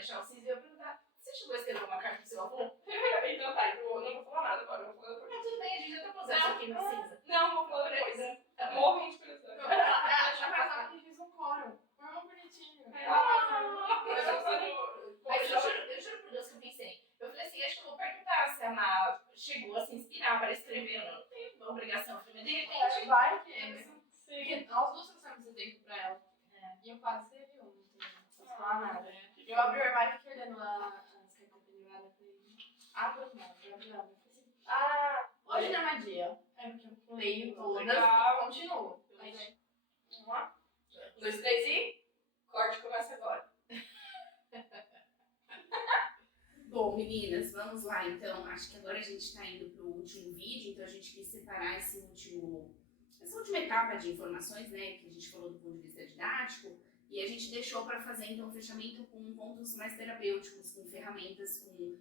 deixar o cinza, eu ia perguntar, você chegou a escrever uma carta pro seu avô? Então tá, eu não vou falar nada agora, eu vou falar depois. Não, tudo bem, a gente já tá posando isso aqui no cinza. Não, vou falar depois. Tá bom. Morro de pressão. Acho engraçado que eles não coram. Mas bonitinho. Mas eu juro por Deus que eu pensei. Eu falei assim, acho que eu vou perguntar se a Má chegou a se inspirar para escrever. Eu não tenho obrigação. Eu falei, mas de repente... Acho que vai que Sim. nós duas trouxemos esse tempo pra ela. E eu quase escrevi um. Não posso falar nada. Eu abri o armário e fiquei olhando lá as cartas penduradas. Abro não, eu abri ela. Hoje não é dia. É porque eu leio todas e continuo. Vamos lá? 1, 2, 3 e... Corte começa agora. Bom, meninas, vamos lá então. Acho que agora a gente está indo para o último vídeo, então a gente quis separar essa última etapa de informações, né, que a gente falou do ponto de vista didático, e a gente deixou para fazer então o fechamento com pontos mais terapêuticos, com ferramentas, com,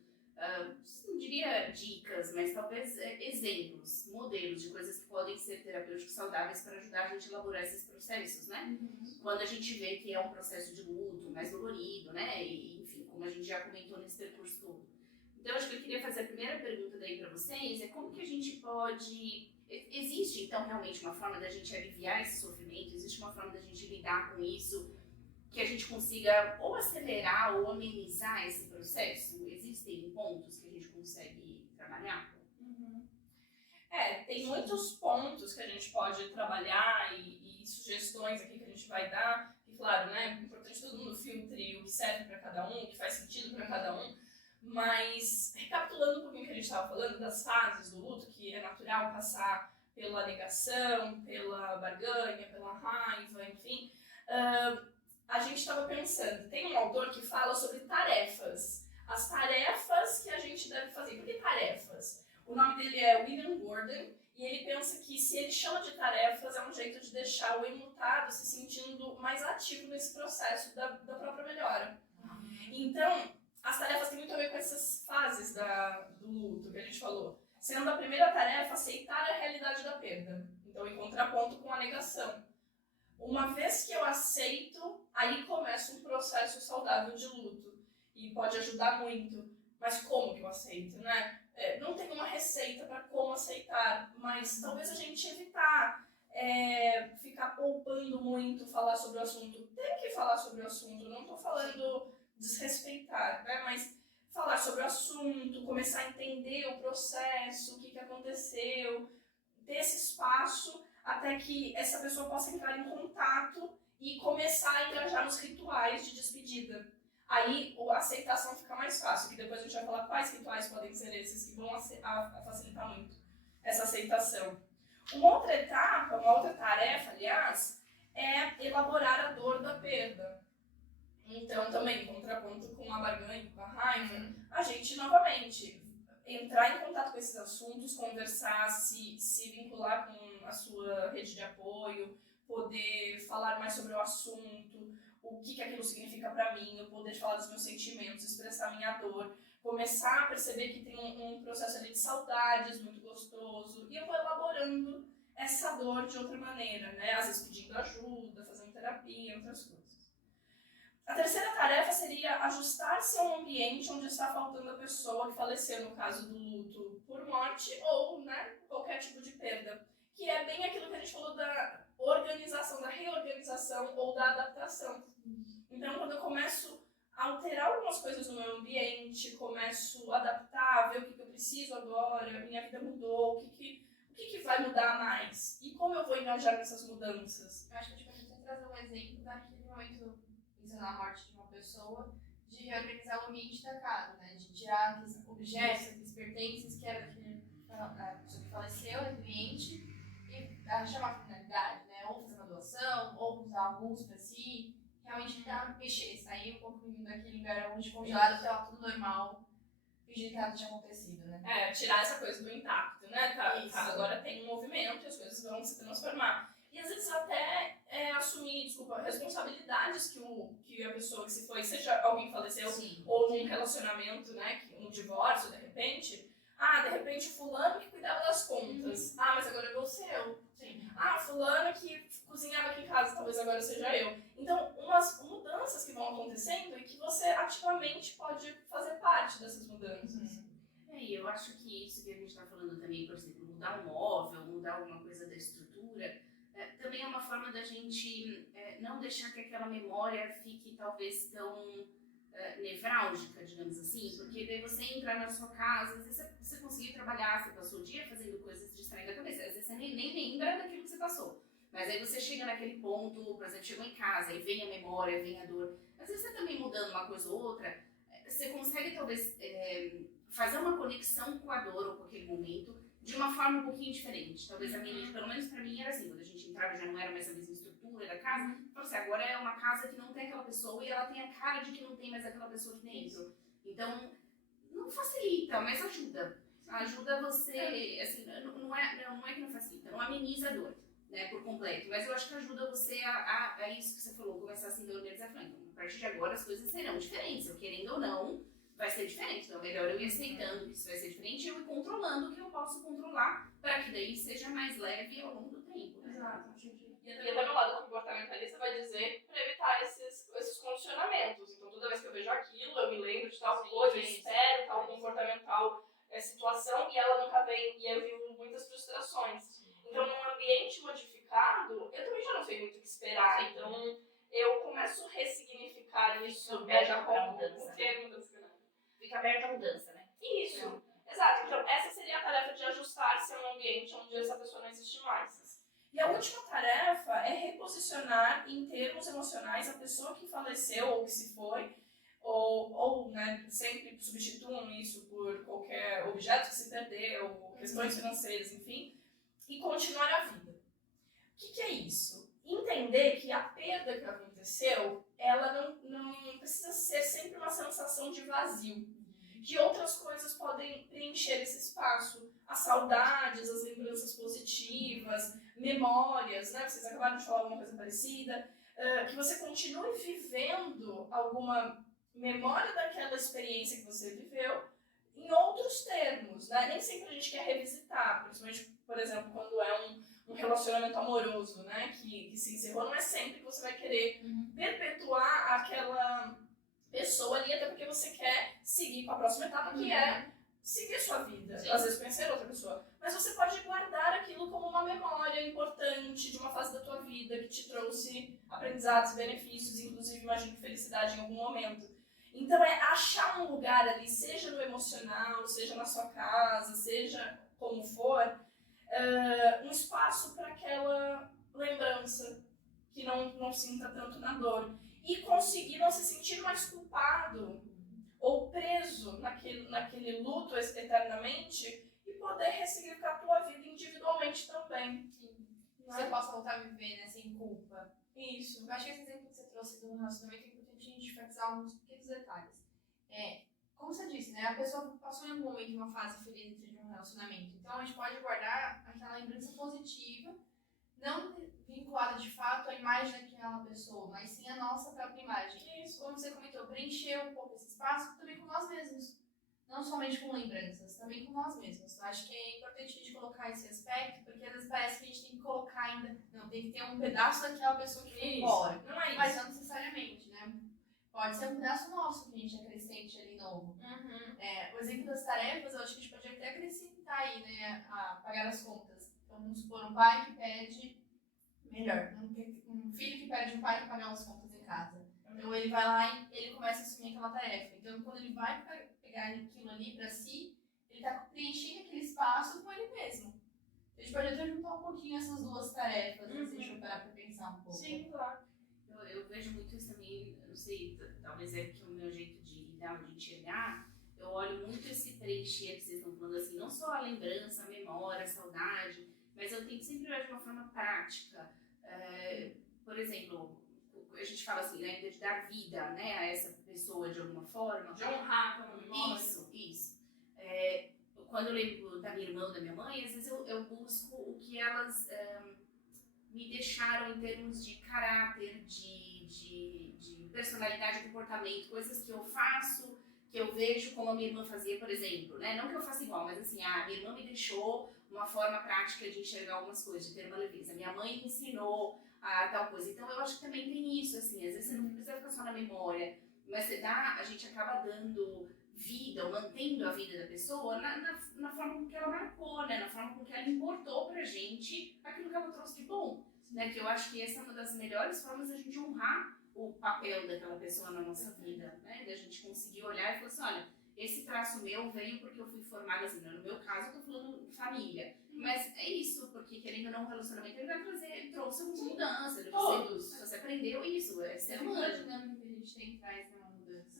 não diria dicas, mas talvez exemplos, modelos de coisas que podem ser terapêuticos saudáveis para ajudar a gente a elaborar esses processos, né? Quando a gente vê que é um processo de luto mais dolorido, né, e enfim, como a gente já comentou nesse percurso todo. Então, acho que eu queria fazer a primeira pergunta daí para vocês, é como que a gente pode... Existe, então, realmente uma forma da gente aliviar esse sofrimento? Existe uma forma da gente lidar com isso, que a gente consiga ou acelerar ou amenizar esse processo? Existem pontos que a gente consegue trabalhar? Tem muitos pontos que a gente pode trabalhar e sugestões aqui que a gente vai dar. E claro, né, é importante que todo mundo filtre o que serve para cada um, o que faz sentido para cada um. Mas, recapitulando um pouquinho o que a gente estava falando das fases do luto, que é natural passar pela negação, pela barganha, pela raiva, enfim, a gente estava pensando, tem um autor que fala sobre tarefas, as tarefas que a gente deve fazer. Por que tarefas? O nome dele é William Gordon, e ele pensa que se ele chama de tarefas é um jeito de deixar o enlutado se sentindo mais ativo nesse processo da própria melhora. Então, as tarefas têm muito a ver com essas fases do luto que a gente falou. Sendo a primeira tarefa, aceitar a realidade da perda. Então, em contraponto com a negação. Uma vez que eu aceito, aí começa um processo saudável de luto. E pode ajudar muito. Mas como que eu aceito, né? Não tem uma receita para como aceitar, mas talvez a gente evitar ficar poupando muito falar sobre o assunto. Tem que falar sobre o assunto, não estou falando desrespeitar, né? Mas falar sobre o assunto, começar a entender o processo, o que aconteceu, ter esse espaço até que essa pessoa possa entrar em contato e começar a engajar nos rituais de despedida. Aí a aceitação fica mais fácil, que depois a gente vai falar quais rituais podem ser esses que vão facilitar muito essa aceitação. Uma outra etapa, uma outra tarefa, aliás, é elaborar a dor da perda. Então, também, em contraponto com a barganha, com a raiva, a gente, novamente, entrar em contato com esses assuntos, conversar, se vincular com a sua rede de apoio, poder falar mais sobre o assunto, o que aquilo significa para mim, eu poder falar dos meus sentimentos, expressar minha dor, começar a perceber que tem um processo ali de saudades muito gostoso, e eu vou elaborando essa dor de outra maneira, né? Às vezes pedindo ajuda, fazendo terapia, outras coisas. A terceira tarefa seria ajustar-se a um ambiente onde está faltando a pessoa que faleceu, no caso do luto por morte ou, né, qualquer tipo de perda. Que é bem aquilo que a gente falou da organização, da reorganização ou da adaptação. Então, quando eu começo a alterar algumas coisas no meu ambiente, começo a adaptar, ver o que eu preciso agora, minha vida mudou, o que vai mudar mais? E como eu vou engajar nessas mudanças? Eu acho que a gente pode trazer um exemplo daquele momento, pensando na morte de uma pessoa, de reorganizar o ambiente da casa, né? De tirar aqueles objetos, aqueles pertences que era da pessoa que faleceu, do cliente, e chamar a finalidade, né? Ou fazer uma doação, ou usar alguns para si, realmente pra mexer, sair um pouco daquele lugar onde congelado estava tudo normal, fingir que nada tinha acontecido, né? Tirar essa coisa do impacto, né? Tá, agora tem um movimento e as coisas vão se transformar. E às vezes até assumir, responsabilidades que a pessoa que se foi, seja alguém que faleceu, sim, ou num relacionamento, né? Um divórcio, de repente, fulano que cuidava das contas. Mas agora eu vou ser eu. Sim. Fulano que cozinhava aqui em casa, talvez agora seja eu. Então, umas mudanças que vão acontecendo e que você ativamente pode fazer parte dessas mudanças. E eu acho que isso que a gente está falando também, por exemplo, mudar um móvel, mudar alguma coisa da estrutura, também é uma forma da gente não deixar que aquela memória fique talvez tão nevrálgica, digamos assim, porque daí você entra na sua casa, às vezes você conseguiu trabalhar, você passou o dia fazendo coisas distraindo a cabeça, às vezes você nem lembra daquilo que você passou. Mas aí você chega naquele ponto, por exemplo, chegou em casa e vem a memória, vem a dor. Às vezes você também mudando uma coisa ou outra, você consegue talvez fazer uma conexão com a dor ou com aquele momento de uma forma um pouquinho diferente. Talvez pelo menos pra mim era assim, quando a gente entrava já não era mais a mesma estrutura da casa. Então assim, agora é uma casa que não tem aquela pessoa e ela tem a cara de que não tem mais aquela pessoa aqui dentro. Então, não facilita, mas ajuda. Ajuda você, assim, não é que não facilita, não ameniza a dor, né, por completo. Mas eu acho que ajuda você a isso que você falou, começar a se organizar. Então, a partir de agora as coisas serão diferentes, eu querendo ou não, vai ser diferente. Então é melhor eu ir aceitando que isso vai ser diferente e eu ir controlando o que eu posso controlar para que daí seja mais leve ao longo do tempo. Né? Exato. E até meu lado comportamentalista vai dizer para evitar esses condicionamentos. Então toda vez que eu vejo aquilo, eu me lembro de tal coisa, eu espero tal comportamental situação e ela nunca vem. E eu vivo muitas frustrações. Então num ambiente modificado, eu também já não sei muito o que esperar. Então eu começo a ressignificar isso já como um termo da psicanálise. Fica aberta a mudança, né? Isso, exato. Então, essa seria a tarefa de ajustar-se a um ambiente onde essa pessoa não existe mais. E a última tarefa é reposicionar em termos emocionais a pessoa que faleceu ou que se foi, ou né, sempre substituam isso por qualquer objeto que se perdeu, questões financeiras, enfim, e continuar a vida. O que é isso? Entender que a perda que aconteceu, ela não precisa ser sempre uma sensação de vazio. Que outras coisas podem preencher esse espaço. As saudades, as lembranças positivas, memórias, né? Vocês acabaram de falar alguma coisa parecida. Que você continue vivendo alguma memória daquela experiência que você viveu em outros termos, né? Nem sempre a gente quer revisitar, principalmente, por exemplo, quando é um relacionamento amoroso, né? Que se encerrou, não é sempre que você vai querer perpetuar aquela pessoa ali, até porque você quer seguir para a próxima etapa, que é seguir a sua vida. Sim. Às vezes conhecer outra pessoa. Mas você pode guardar aquilo como uma memória importante de uma fase da tua vida que te trouxe aprendizados, benefícios, inclusive, imagino, felicidade em algum momento. Então é achar um lugar ali, seja no emocional, seja na sua casa, seja como for, um espaço para aquela lembrança que não sinta tanto na dor. E conseguir não se sentir mais culpado ou preso naquele luto eternamente e poder ressignificar a tua vida individualmente também. Sim. Você possa voltar a viver, né, sem culpa. Isso. Eu acho que esse exemplo que você trouxe do relacionamento é importante a gente enfatizar alguns pequenos detalhes. Como você disse, né, a pessoa passou em algum momento uma fase feliz dentro de um relacionamento. Então a gente pode guardar aquela lembrança positiva, não vinculada de fato à imagem daquela pessoa, mas sim à nossa própria imagem. Isso, como você comentou, preencher um pouco esse espaço também com nós mesmos. Não somente com lembranças, também com nós mesmos. Eu acho que é importante a gente colocar esse aspecto, porque às vezes parece que a gente tem que colocar ainda... Não, tem que ter um pedaço daquela pessoa que foi embora. Não é isso. Mas não necessariamente, né? Pode ser um pedaço nosso que a gente acrescente ali novo. O exemplo das tarefas, eu acho que a gente pode até acrescentar aí, né? A pagar as contas. Então, vamos supor, um pai que pede... Melhor, um filho que pede um pai para pagar as contas em casa. Então ele vai lá e ele começa a assumir aquela tarefa. Então quando ele vai pegar aquilo ali para si, ele está preenchendo aquele espaço com ele mesmo. A gente pode até juntar um pouquinho essas duas tarefas, se a gente parar para pensar um pouco. Sim, claro. Eu vejo muito isso também, eu não sei, talvez é que o meu jeito de lidar, de enxergar, eu olho muito esse preencher que vocês estão falando assim, não só a lembrança, a memória, a saudade, mas eu tento sempre olhar de uma forma prática. Por exemplo, a gente fala assim, né, de dar vida, né, a essa pessoa de alguma forma. De honrar com a memória. Isso. Quando eu lembro da minha irmã ou da minha mãe, às vezes eu busco o que elas me deixaram em termos de caráter, de personalidade, comportamento, coisas que eu faço, que eu vejo como a minha irmã fazia, por exemplo, né? Não que eu faça igual, mas assim, a minha irmã me deixou uma forma prática de enxergar algumas coisas, de ter uma leveza. Minha mãe me ensinou a tal coisa. Então eu acho que também tem isso, assim, às vezes você não precisa ficar só na memória, mas a gente acaba dando vida, ou mantendo a vida da pessoa na forma com que ela marcou, né? Na forma com que ela importou pra gente aquilo que ela trouxe de bom, né? Que eu acho que essa é uma das melhores formas da gente honrar o papel daquela pessoa na nossa vida, né? Da gente conseguir olhar e falar assim, olha, esse traço meu veio porque eu fui formada assim, no meu caso eu tô falando de família, mas é isso, porque querendo ou não, o relacionamento ele vai trouxe alguma mudança, você aprendeu isso, é ser humano. A dinâmica que a gente tem traz uma mudança.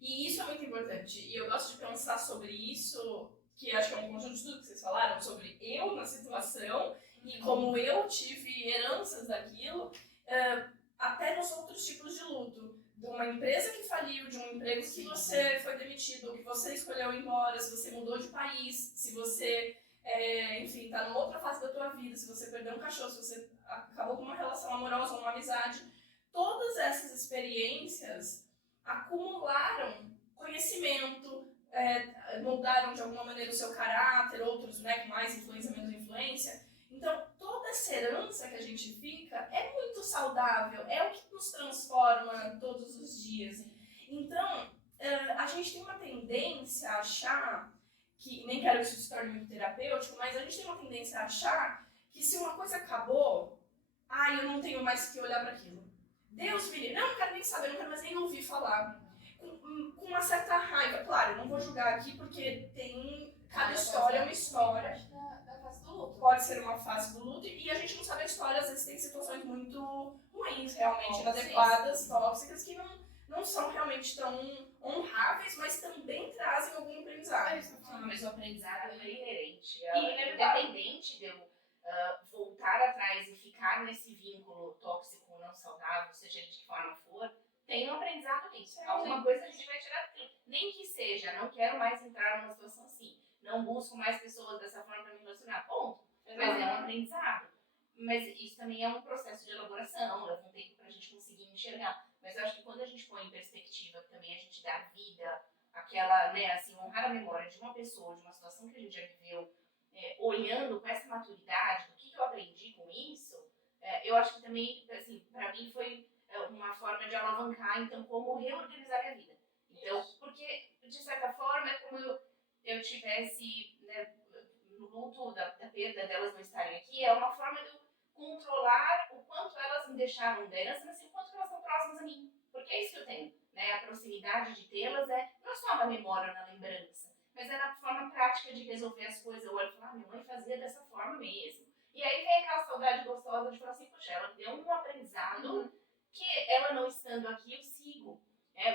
E isso é muito importante. E eu gosto de pensar sobre isso, que acho que é um conjunto de tudo que vocês falaram, sobre eu na situação e como eu tive heranças daquilo, até nos outros tipos de luto. De uma empresa que faliu, de um emprego que você foi demitido, que você escolheu ir embora, se você mudou de país, se você, enfim, tá numa outra fase da tua vida, se você perdeu um cachorro, se você acabou com uma relação amorosa ou uma amizade. Todas essas experiências acumularam conhecimento, mudaram de alguma maneira o seu caráter, outros, né, com mais influência, menos influência. Então, toda essa herança que a gente fica é muito saudável, é o que nos transforma todos os dias. Então, a gente tem uma tendência a achar, que nem quero que isso se torne muito terapêutico, mas a gente tem uma tendência a achar que se uma coisa acabou, eu não tenho mais que olhar para aquilo. Deus me livre, não quero nem saber, não quero mais nem ouvir falar. Com uma certa raiva, claro, eu não vou julgar aqui porque cada história é uma história. Pode ser uma fase do luto e a gente não sabe a história, às vezes tem situações muito ruins, realmente inadequadas, tóxicas, que não são realmente tão honráveis, mas também trazem algum aprendizado. Mas o aprendizado é inerente. Inevitável. Independente de eu voltar atrás e ficar nesse vínculo tóxico não saudável, seja de que forma for, tem um aprendizado nisso. Alguma coisa a gente vai tirar daquilo. Nem que seja, não quero mais entrar numa situação assim. Não busco mais pessoas dessa forma para me relacionar. Ponto. Mas é um aprendizado. Mas isso também é um processo de elaboração, leva um tempo para a gente conseguir enxergar. Mas eu acho que quando a gente põe em perspectiva, também a gente dá vida, aquela, né, assim, honrar a memória de uma pessoa, de uma situação que a gente já viveu, olhando com essa maturidade, do que eu aprendi com isso, eu acho que também, assim, para mim foi uma forma de alavancar, então, como reorganizar minha vida. Então, porque, de certa forma, é como eu tivesse, né, no luto da perda delas não estarem aqui, é uma forma de eu controlar o quanto elas me deixaram da herança, mas assim, o quanto elas estão próximas a mim. Porque é isso que eu tenho, né? A proximidade de tê-las não é só na memória, na lembrança, mas é na forma prática de resolver as coisas. Eu olho e falo, minha mãe fazia dessa forma mesmo. E aí vem aquela saudade gostosa de falar assim, poxa, ela deu um aprendizado que ela não estando aqui, eu sigo.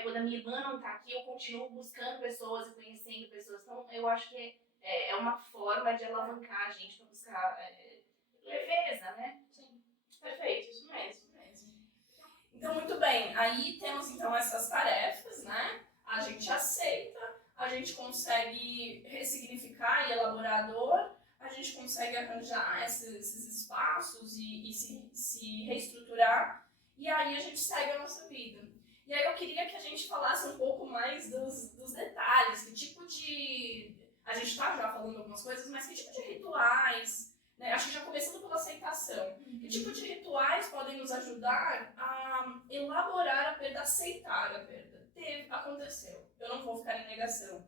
Quando a minha irmã não está aqui, eu continuo buscando pessoas e conhecendo pessoas. Então, eu acho que é uma forma de alavancar a gente para buscar leveza, né? Sim, perfeito, isso mesmo. Então, muito bem, aí temos então essas tarefas, né? A gente aceita, a gente consegue ressignificar e elaborar a dor, a gente consegue arranjar esses espaços e se reestruturar, e aí a gente segue a nossa vida. E aí eu queria que a gente falasse um pouco mais dos detalhes, que tipo de... A gente está já falando algumas coisas, mas que tipo de rituais, né? Acho que já começando pela aceitação. Que tipo de rituais podem nos ajudar a elaborar a perda, aceitar a perda? Aconteceu, eu não vou ficar em negação.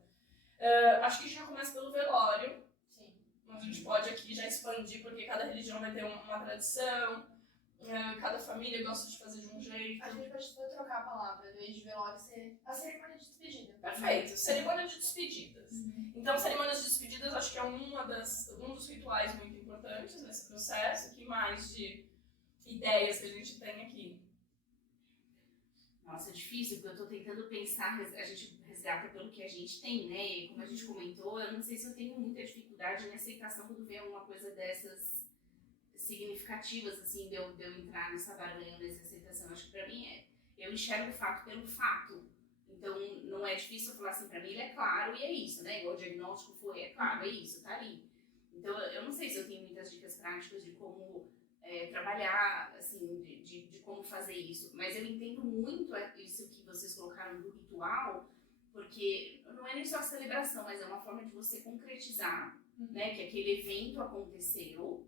Acho que já começa pelo velório. Sim. A gente pode aqui já expandir, porque cada religião vai ter uma tradição, cada família gosta de fazer de um jeito. A gente pode trocar a palavra, do de velório ser a cerimônia de despedida. Perfeito, cerimônia de despedidas. Então, cerimônias de despedidas acho que é um dos rituais muito importantes nesse processo. Que mais de ideias que a gente tem aqui? Nossa, é difícil, porque eu tô tentando pensar, a gente resgata pelo que a gente tem, né? E como a gente comentou, eu não sei se eu tenho muita dificuldade na aceitação quando vem alguma coisa dessas significativas, assim, de eu entrar nessa barganha, nessa aceitação. Acho que pra mim eu enxergo o fato pelo fato. Então, não é difícil eu falar assim, pra mim ele é claro e é isso, né? Igual o diagnóstico foi, é claro, é isso, tá ali. Então, eu não sei se eu tenho muitas dicas práticas de como trabalhar, assim, de como fazer isso. Mas eu entendo muito isso que vocês colocaram do ritual, porque não é nem só a celebração, mas é uma forma de você concretizar, né? Que aquele evento aconteceu,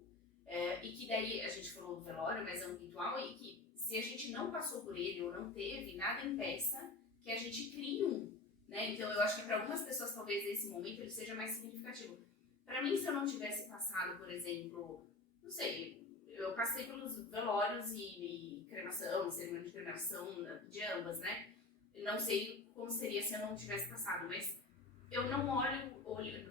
E que daí, a gente falou do velório, mas é um ritual, e que se a gente não passou por ele ou não teve, nada impeça que a gente crie um, né? Então eu acho que para algumas pessoas talvez esse momento ele seja mais significativo. Para mim, se eu não tivesse passado, por exemplo, não sei, eu passei pelos velórios e cremação, cerimônia de cremação de ambas, né? Não sei como seria se eu não tivesse passado, mas eu não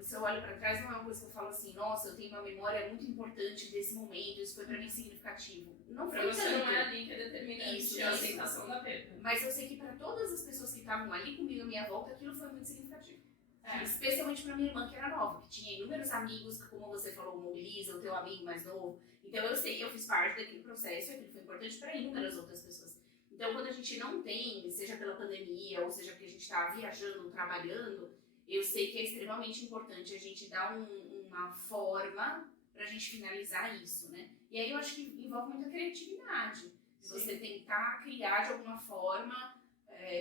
se eu olho para trás, não é uma coisa que eu falo assim, nossa, eu tenho uma memória muito importante desse momento, isso foi para mim significativo. Não foi Pra você tanto. não é ali que é determinante a aceitação da perda. Mas eu sei que para todas as pessoas que estavam ali comigo à minha volta, aquilo foi muito significativo. Especialmente para minha irmã, que era nova, que tinha inúmeros amigos, que, como você falou, mobiliza o teu amigo mais novo. Então eu sei, eu fiz parte daquele processo e aquilo foi importante para inúmeras outras pessoas. Então quando a gente não tem, seja pela pandemia ou seja porque a gente está viajando, trabalhando, eu sei que é extremamente importante a gente dar uma forma para a gente finalizar isso, né? E aí eu acho que envolve muita criatividade. Você tentar criar de alguma forma.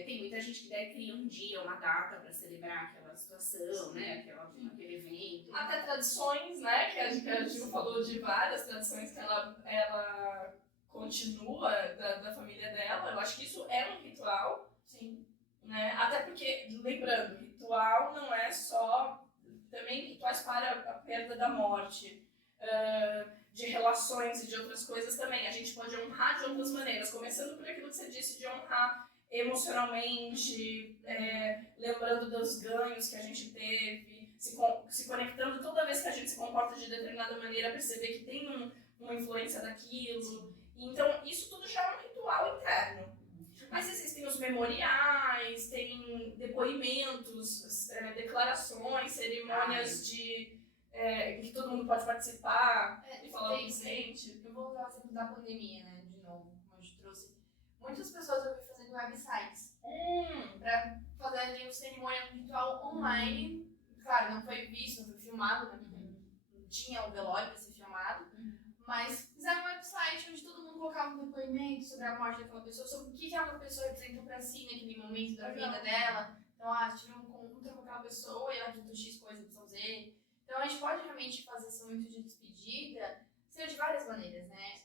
Tem muita gente que daí cria um dia, uma data para celebrar aquela situação, né? Aquele evento. Até tradições, né? Que a Gil falou de várias tradições que ela continua da família dela. Eu acho que isso é um ritual. Sim. Né? Até porque, lembrando, ritual não é só também rituais para a perda da morte, de relações e de outras coisas também. A gente pode honrar de outras maneiras, começando por aquilo que você disse de honrar emocionalmente, lembrando dos ganhos que a gente teve, se conectando toda vez que a gente se comporta de determinada maneira, perceber que tem uma influência daquilo. Então, isso tudo já é um ritual interno. Mas existem os memoriais, tem depoimentos, declarações, cerimônias em que todo mundo pode participar e falar o que sente. Eu vou usar o exemplo da pandemia, né, de novo, como a gente trouxe. Muitas pessoas eu vi fazendo websites para fazer ali uma cerimônia, um ritual online. Claro, não foi visto, não foi filmado, né, não tinha um velório para ser filmado. Mas fizeram um website onde todo mundo colocava um depoimento sobre a morte daquela pessoa, sobre o que aquela pessoa representou pra si naquele momento da vida dela. Então, tive um encontro com aquela pessoa e ela disse X coisa, Y, Z. Então, a gente pode realmente fazer esse momento de despedida, ser de várias maneiras, né?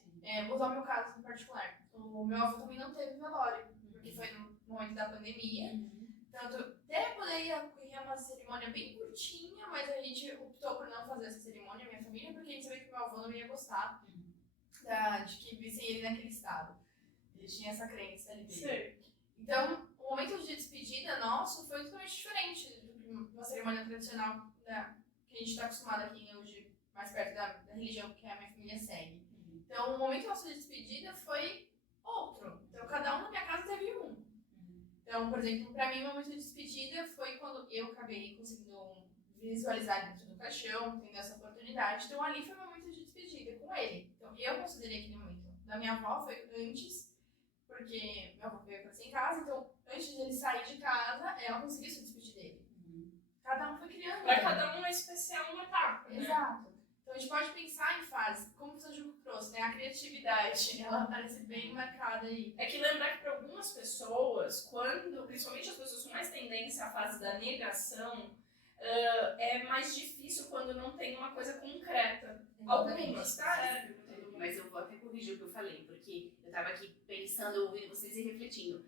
Vou usar o meu caso em particular. O meu avô também não teve velório, porque foi no momento da pandemia. Tanto, até poderia ocorrer uma cerimônia bem curtinha, mas a gente optou por não fazer essa cerimônia, minha família, porque a gente sabia que meu avô não ia gostar de que vissem ele naquele estado. Ele tinha essa crença ali dele. Sim. Então, o momento de despedida nosso foi totalmente diferente do que uma cerimônia tradicional que a gente está acostumado aqui hoje, mais perto da religião que a minha família segue. Então, o momento nosso de despedida foi outro. Então, cada um na minha casa teve um. Então, por exemplo, para mim, o momento de despedida foi quando eu acabei conseguindo visualizar dentro do caixão, tendo essa oportunidade. Então, ali foi o momento de despedida com ele. Então, eu considerei aquele momento. Da minha avó foi antes, porque minha avó veio para ser em casa. Então, antes de ele sair de casa, ela conseguiu se despedir dele. Cada um foi criando. Para cada um é especial uma etapa, né? Exato. Então, a gente pode pensar em fases, como o São Juco trouxe, né? A criatividade, ela parece bem marcada aí. É que lembrar que para algumas pessoas, principalmente as pessoas com mais tendência à fase da negação, é mais difícil quando não tem uma coisa concreta. Algumas, tá? Mas eu vou até corrigir o que eu falei, porque eu estava aqui pensando, ouvindo vocês e refletindo.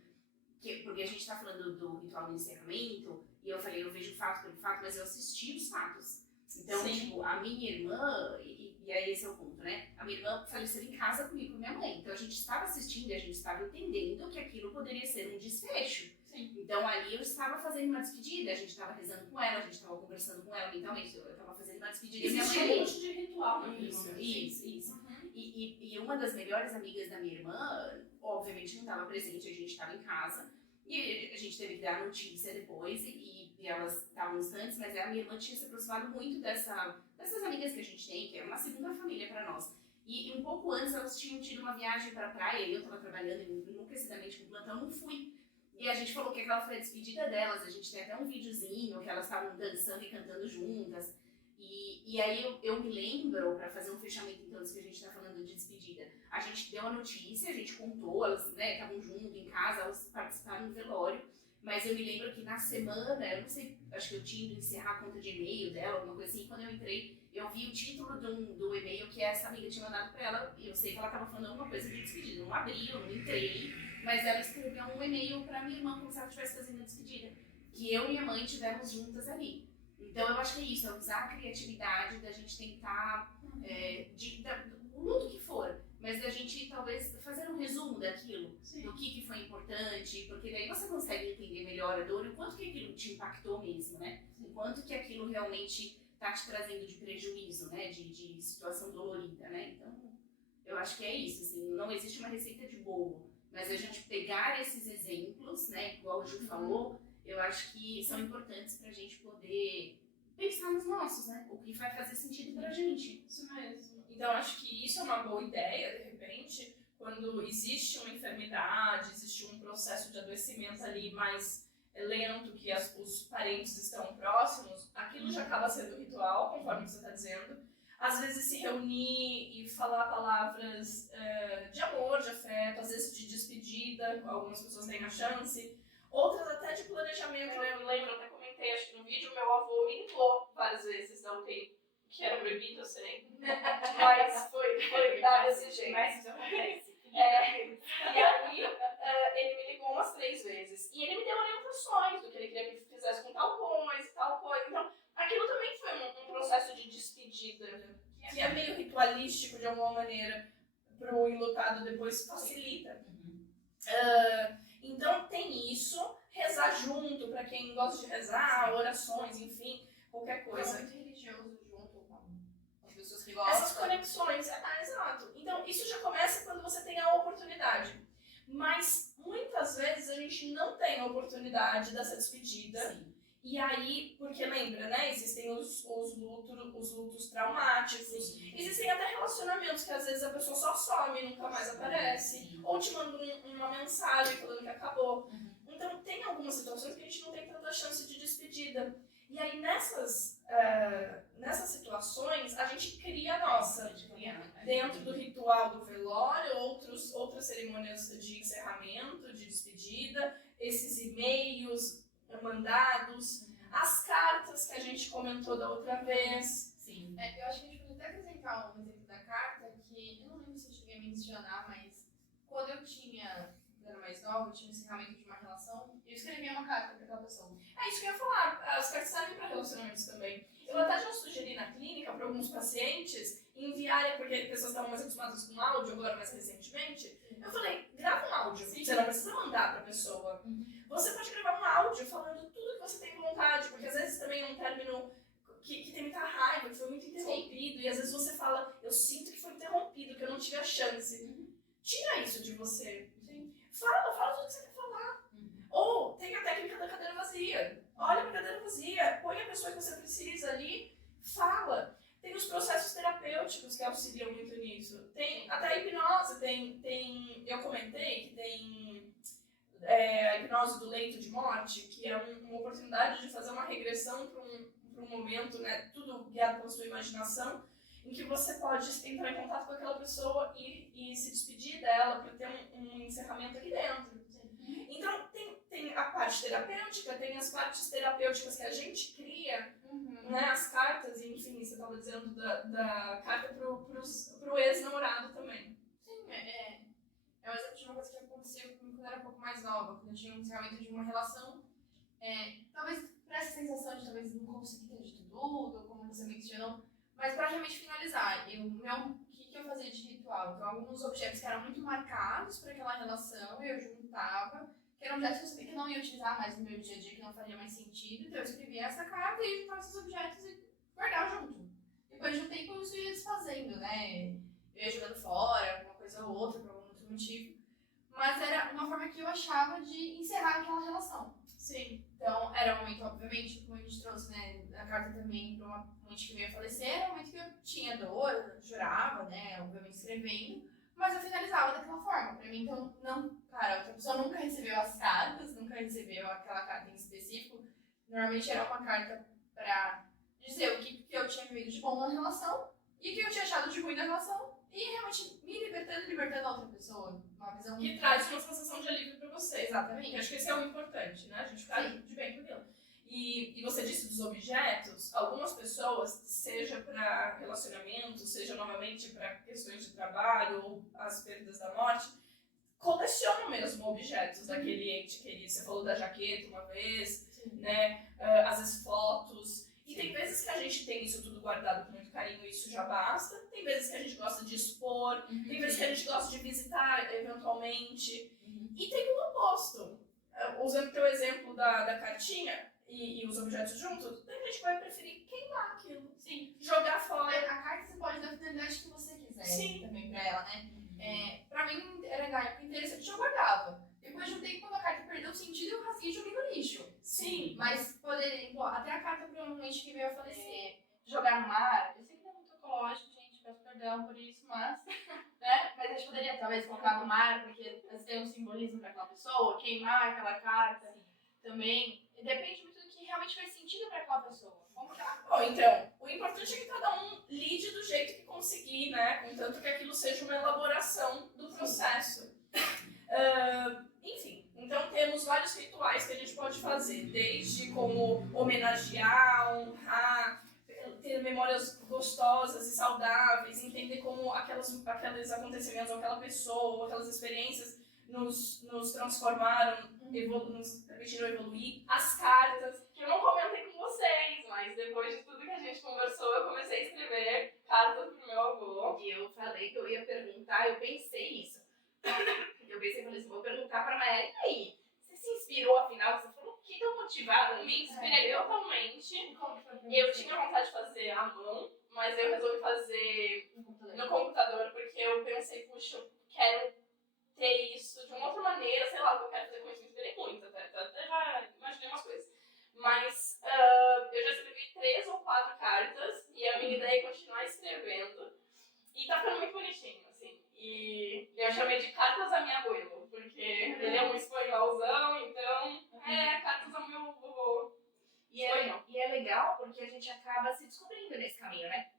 Porque a gente está falando do ritual do encerramento, e eu falei, eu vejo fato pelo fato, mas eu assisti os fatos. Então, tipo, a minha irmã, e aí esse é o ponto, né? A minha irmã faleceu em casa comigo com minha mãe. Então a gente estava assistindo e a gente estava entendendo que aquilo poderia ser um desfecho. Sim. Então ali eu estava fazendo uma despedida, a gente estava rezando com ela, a gente estava conversando com ela mentalmente. Eu estava fazendo uma despedida e minha mãe. Existe um monte de ritual. Isso. Uhum. E uma das melhores amigas da minha irmã, obviamente não estava presente, a gente estava em casa. E a gente teve que dar notícia depois e elas estavam distantes, mas a minha irmã tinha se aproximado muito dessas amigas que a gente tem, que é uma segunda família para nós. E um pouco antes elas tinham tido uma viagem para a praia e eu estava trabalhando enlouquecidamente com plantão, não fui. E a gente falou que aquela foi a despedida delas, a gente tem até um videozinho que elas estavam dançando e cantando juntas. E aí eu me lembro, para fazer um fechamento então disso que a gente está falando de despedida, a gente deu a notícia, a gente contou, elas estavam junto em casa, elas participaram do velório, Mas eu me lembro que na semana, eu não sei, acho que eu tinha ido encerrar a conta de e-mail dela, alguma coisa assim, quando eu entrei, eu vi o título do e-mail que essa amiga tinha mandado pra ela, e eu sei que ela tava falando alguma coisa de despedida. Eu não abri, eu não entrei, mas ela escreveu um e-mail pra minha irmã, como se ela estivesse fazendo a despedida. Que eu e minha mãe tivemos juntas ali. Então eu acho que é isso, é usar a criatividade da gente tentar, do que for, mas da gente talvez fazer um resumo daquilo, do que foi importante, porque daí você consegue entender melhor a dor e o quanto que aquilo te impactou mesmo, né? O quanto que aquilo realmente tá te trazendo de prejuízo, né? De situação dolorida, né? Então, eu acho que é isso, assim, não existe uma receita de bolo, mas a gente pegar esses exemplos, né? Igual o Ju falou, eu acho que são importantes pra gente poder pensar nos nossos, né? O que vai fazer sentido pra gente. Isso mesmo. Então, acho que isso é uma boa ideia, de repente, quando existe uma enfermidade, existe um processo de adoecimento ali mais lento, que os parentes estão próximos, aquilo já acaba sendo ritual, conforme você está dizendo. Às vezes se reunir e falar palavras de amor, de afeto, às vezes de despedida, algumas pessoas têm a chance, outras até de planejamento. Eu me lembro, eu até comentei, acho que no vídeo, meu avô me ligou várias vezes, não tem, que era proibido, eu sei, mas foi desse jeito. Mas isso acontece. E aí, ele me ligou umas 3 vezes. E ele me deu orientações do que ele queria que eu fizesse com tal coisa e tal coisa. Então, aquilo também foi um processo de despedida. Que é meio ritualístico de alguma maneira, pro enlutado depois facilita. Então, tem isso. Rezar junto, pra quem gosta de rezar, orações, enfim, qualquer coisa. É muito religioso junto com as pessoas que gostam. Essas conexões, exato. Então, isso já começa quando você tem a oportunidade. Mas, muitas vezes, a gente não tem a oportunidade dessa despedida. Sim. E aí, porque lembra, né? Existem os lutos traumáticos. Existem até relacionamentos que, às vezes, a pessoa só some e nunca mais aparece. Ou te manda uma mensagem falando que acabou. Então, tem algumas situações que a gente não tem tanta chance de despedida. E aí, nessas situações, a gente cria a nossa. Dentro do ritual do velório, outras cerimônias de encerramento, de despedida, esses e-mails mandados, as cartas que a gente comentou da outra vez. Sim. Eu acho que a gente pode até apresentar um exemplo da carta que eu não lembro se eu cheguei a mencionar, mas quando eu era mais nova, eu tinha um encerramento de uma relação, eu escrevia uma carta para aquela pessoa. É isso que eu ia falar, as cartas servem para relacionamentos também. Eu até já sugeri na clínica para alguns pacientes enviarem, porque pessoas estavam mais acostumadas com áudio agora mais recentemente. Eu falei, grava um áudio, você não precisa mandar para a pessoa. Você pode gravar um áudio falando tudo que você tem vontade, porque às vezes também é um término que tem muita raiva, que foi muito interrompido, e às vezes você fala, eu sinto que foi interrompido, que eu não tive a chance. Tira isso de você. Fala tudo que você quer falar. Ou tem a técnica da cadeira vazia. Olha para a cadeira vazia, põe a pessoa que você precisa ali, fala. Tem os processos terapêuticos que auxiliam muito nisso. Tem até a hipnose, eu comentei que tem a hipnose do leito de morte, que é uma oportunidade de fazer uma regressão para um momento, né, tudo guiado pela sua imaginação, em que você pode entrar em contato com aquela pessoa e se despedir dela para ter um encerramento aqui dentro. Então, tem a parte terapêutica, tem as partes terapêuticas que a gente cria, né, as cartas, e enfim, você estava dizendo da carta pro ex-namorado também. Sim, é um exemplo de uma coisa que aconteceu comigo quando eu era um pouco mais nova, quando eu tinha um encerramento de uma relação. Talvez para essa sensação de talvez não conseguir ter dito tudo, como você mencionou, mas para realmente finalizar, o que eu fazia de ritual? Então, alguns objetos que eram muito marcados para aquela relação, eu juntava, que eram objetos que eu sabia que eu não ia utilizar mais no meu dia a dia, que não faria mais sentido, então eu escrevia essa carta e juntava esses objetos e guardava junto. Depois de um tempo isso ia desfazendo, né? Eu ia jogando fora, alguma coisa ou outra, por algum outro motivo. Mas era uma forma que eu achava de encerrar aquela relação. Sim. Então, era um momento, obviamente, como a gente trouxe, né, a carta também para uma mãe que veio a falecer, era um momento que eu tinha dor, eu chorava, né, obviamente escrevendo, mas eu finalizava daquela forma. Pra mim, então, não, cara, outra pessoa nunca recebeu as cartas, nunca recebeu aquela carta em específico. Normalmente era uma carta pra dizer o que eu tinha vivido de bom na relação e o que eu tinha achado de ruim na relação e realmente me libertando a outra pessoa. Uma visão Que traz uma sensação de alívio pra você. Exatamente. acho que esse é o importante, né? A gente ficar de bem com aquilo. E você disse dos objetos, algumas pessoas, seja para relacionamento, seja novamente para questões de trabalho ou as perdas da morte, colecionam mesmo objetos daquele ente querido. Você falou da jaqueta uma vez, né? Às vezes fotos. E tem vezes que a gente tem isso tudo guardado com muito carinho e isso já basta. Tem vezes que a gente gosta de expor. Tem vezes que a gente gosta de visitar eventualmente. E tem o oposto. Usando o teu exemplo da cartinha e os objetos juntos, tem gente que vai preferir queimar aquilo. Sim. Jogar fora. A carta você pode dar a finalidade que você quiser. Sim. Também pra ela, né? Pra mim era na época interessante, eu guardava. Depois de um tempo, quando a carta perdeu o sentido, eu rasguei e joguei no lixo. Sim. Mas poderia, até a carta provavelmente que veio a falecer. Jogar no mar, eu sei que não é muito ecológico, gente, peço perdão por isso, mas, né? Mas a gente poderia talvez colocar no mar, porque tem um simbolismo para aquela pessoa, queimar aquela carta também. Depende muito do que realmente faz sentido para aquela pessoa. Como que ela... Bom, então, o importante é que cada um lide do jeito que conseguir, né? Contanto que aquilo seja uma elaboração do processo. Enfim, então temos vários rituais que a gente pode fazer, desde como homenagear, honrar, ter memórias gostosas e saudáveis, entender como aqueles acontecimentos, ou aquela pessoa, ou aquelas experiências nos transformaram, nos permitiram evoluir. As cartas, que eu não comentei com vocês, mas depois de tudo que a gente conversou, eu comecei a escrever cartas pro meu avô. E eu falei que eu ia perguntar, eu pensei nisso. Falei assim, vou perguntar pra Maia, e aí? Você se inspirou, afinal? Você falou que tão motivada? Me inspirei totalmente. Eu tinha vontade de fazer à mão, mas eu resolvi fazer no computador, porque eu pensei, puxa, eu quero ter isso de uma outra maneira, sei lá, o que eu quero fazer com isso. Me inspirei muito, até já imaginei umas coisas. Mas eu já escrevi 3 ou 4 cartas, e a minha ideia é continuar escrevendo. E tá ficando muito bonitinho, assim. E eu chamei de Cartas a Minha Abuelo, porque ele é um espanholzão, então cartas ao meu vovô. E é legal porque a gente acaba se descobrindo nesse caminho, né?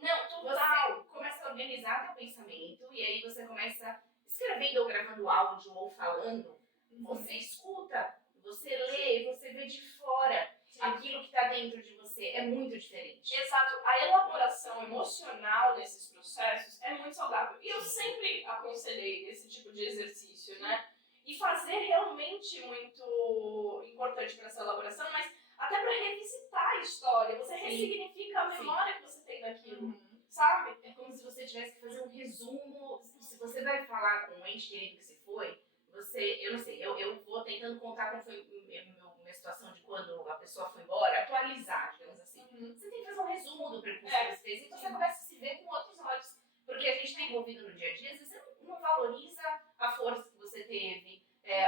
Não, total. Você começa a organizar teu pensamento e aí você começa escrevendo ou gravando áudio ou falando, você escuta, você lê, você vê de fora aquilo que está dentro de você, é muito diferente. Exato, a elaboração emocional nesses processos é muito saudável. E eu sempre aconselhei esse tipo de exercício, né? E fazer realmente muito importante para essa elaboração, mas até para revisitar a história, você ressignifica a memória que você tem daquilo. Sabe? É como se você tivesse que fazer um resumo. Se você vai falar com um ente querido que se foi, eu não sei, eu vou tentando contar como foi minha situação de quando a pessoa foi embora, atualizar, digamos assim. Você tem que fazer um resumo do percurso que você fez, então você começa a se ver com outros olhos. Porque a gente está envolvido no dia a dia, às vezes você não valoriza a força que você teve,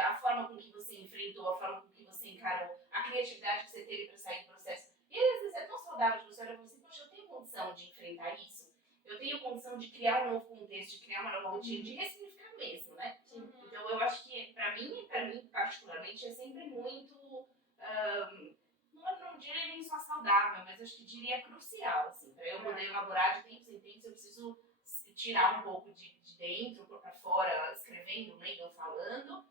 a forma com que você enfrentou, a forma com que você encarou, a criatividade que você teve para sair do processo. E às vezes é tão saudável de você olhar e falar assim, poxa, eu tenho condição de enfrentar isso, eu tenho condição de criar um novo contexto, de criar uma nova rotina, de ressignificar mesmo, né? Então eu acho que para mim particularmente, é sempre muito, não diria nem só saudável, mas acho que diria crucial, assim, para eu poder elaborar de tempos em tempos, eu preciso tirar um pouco de dentro para fora, escrevendo, lendo, falando,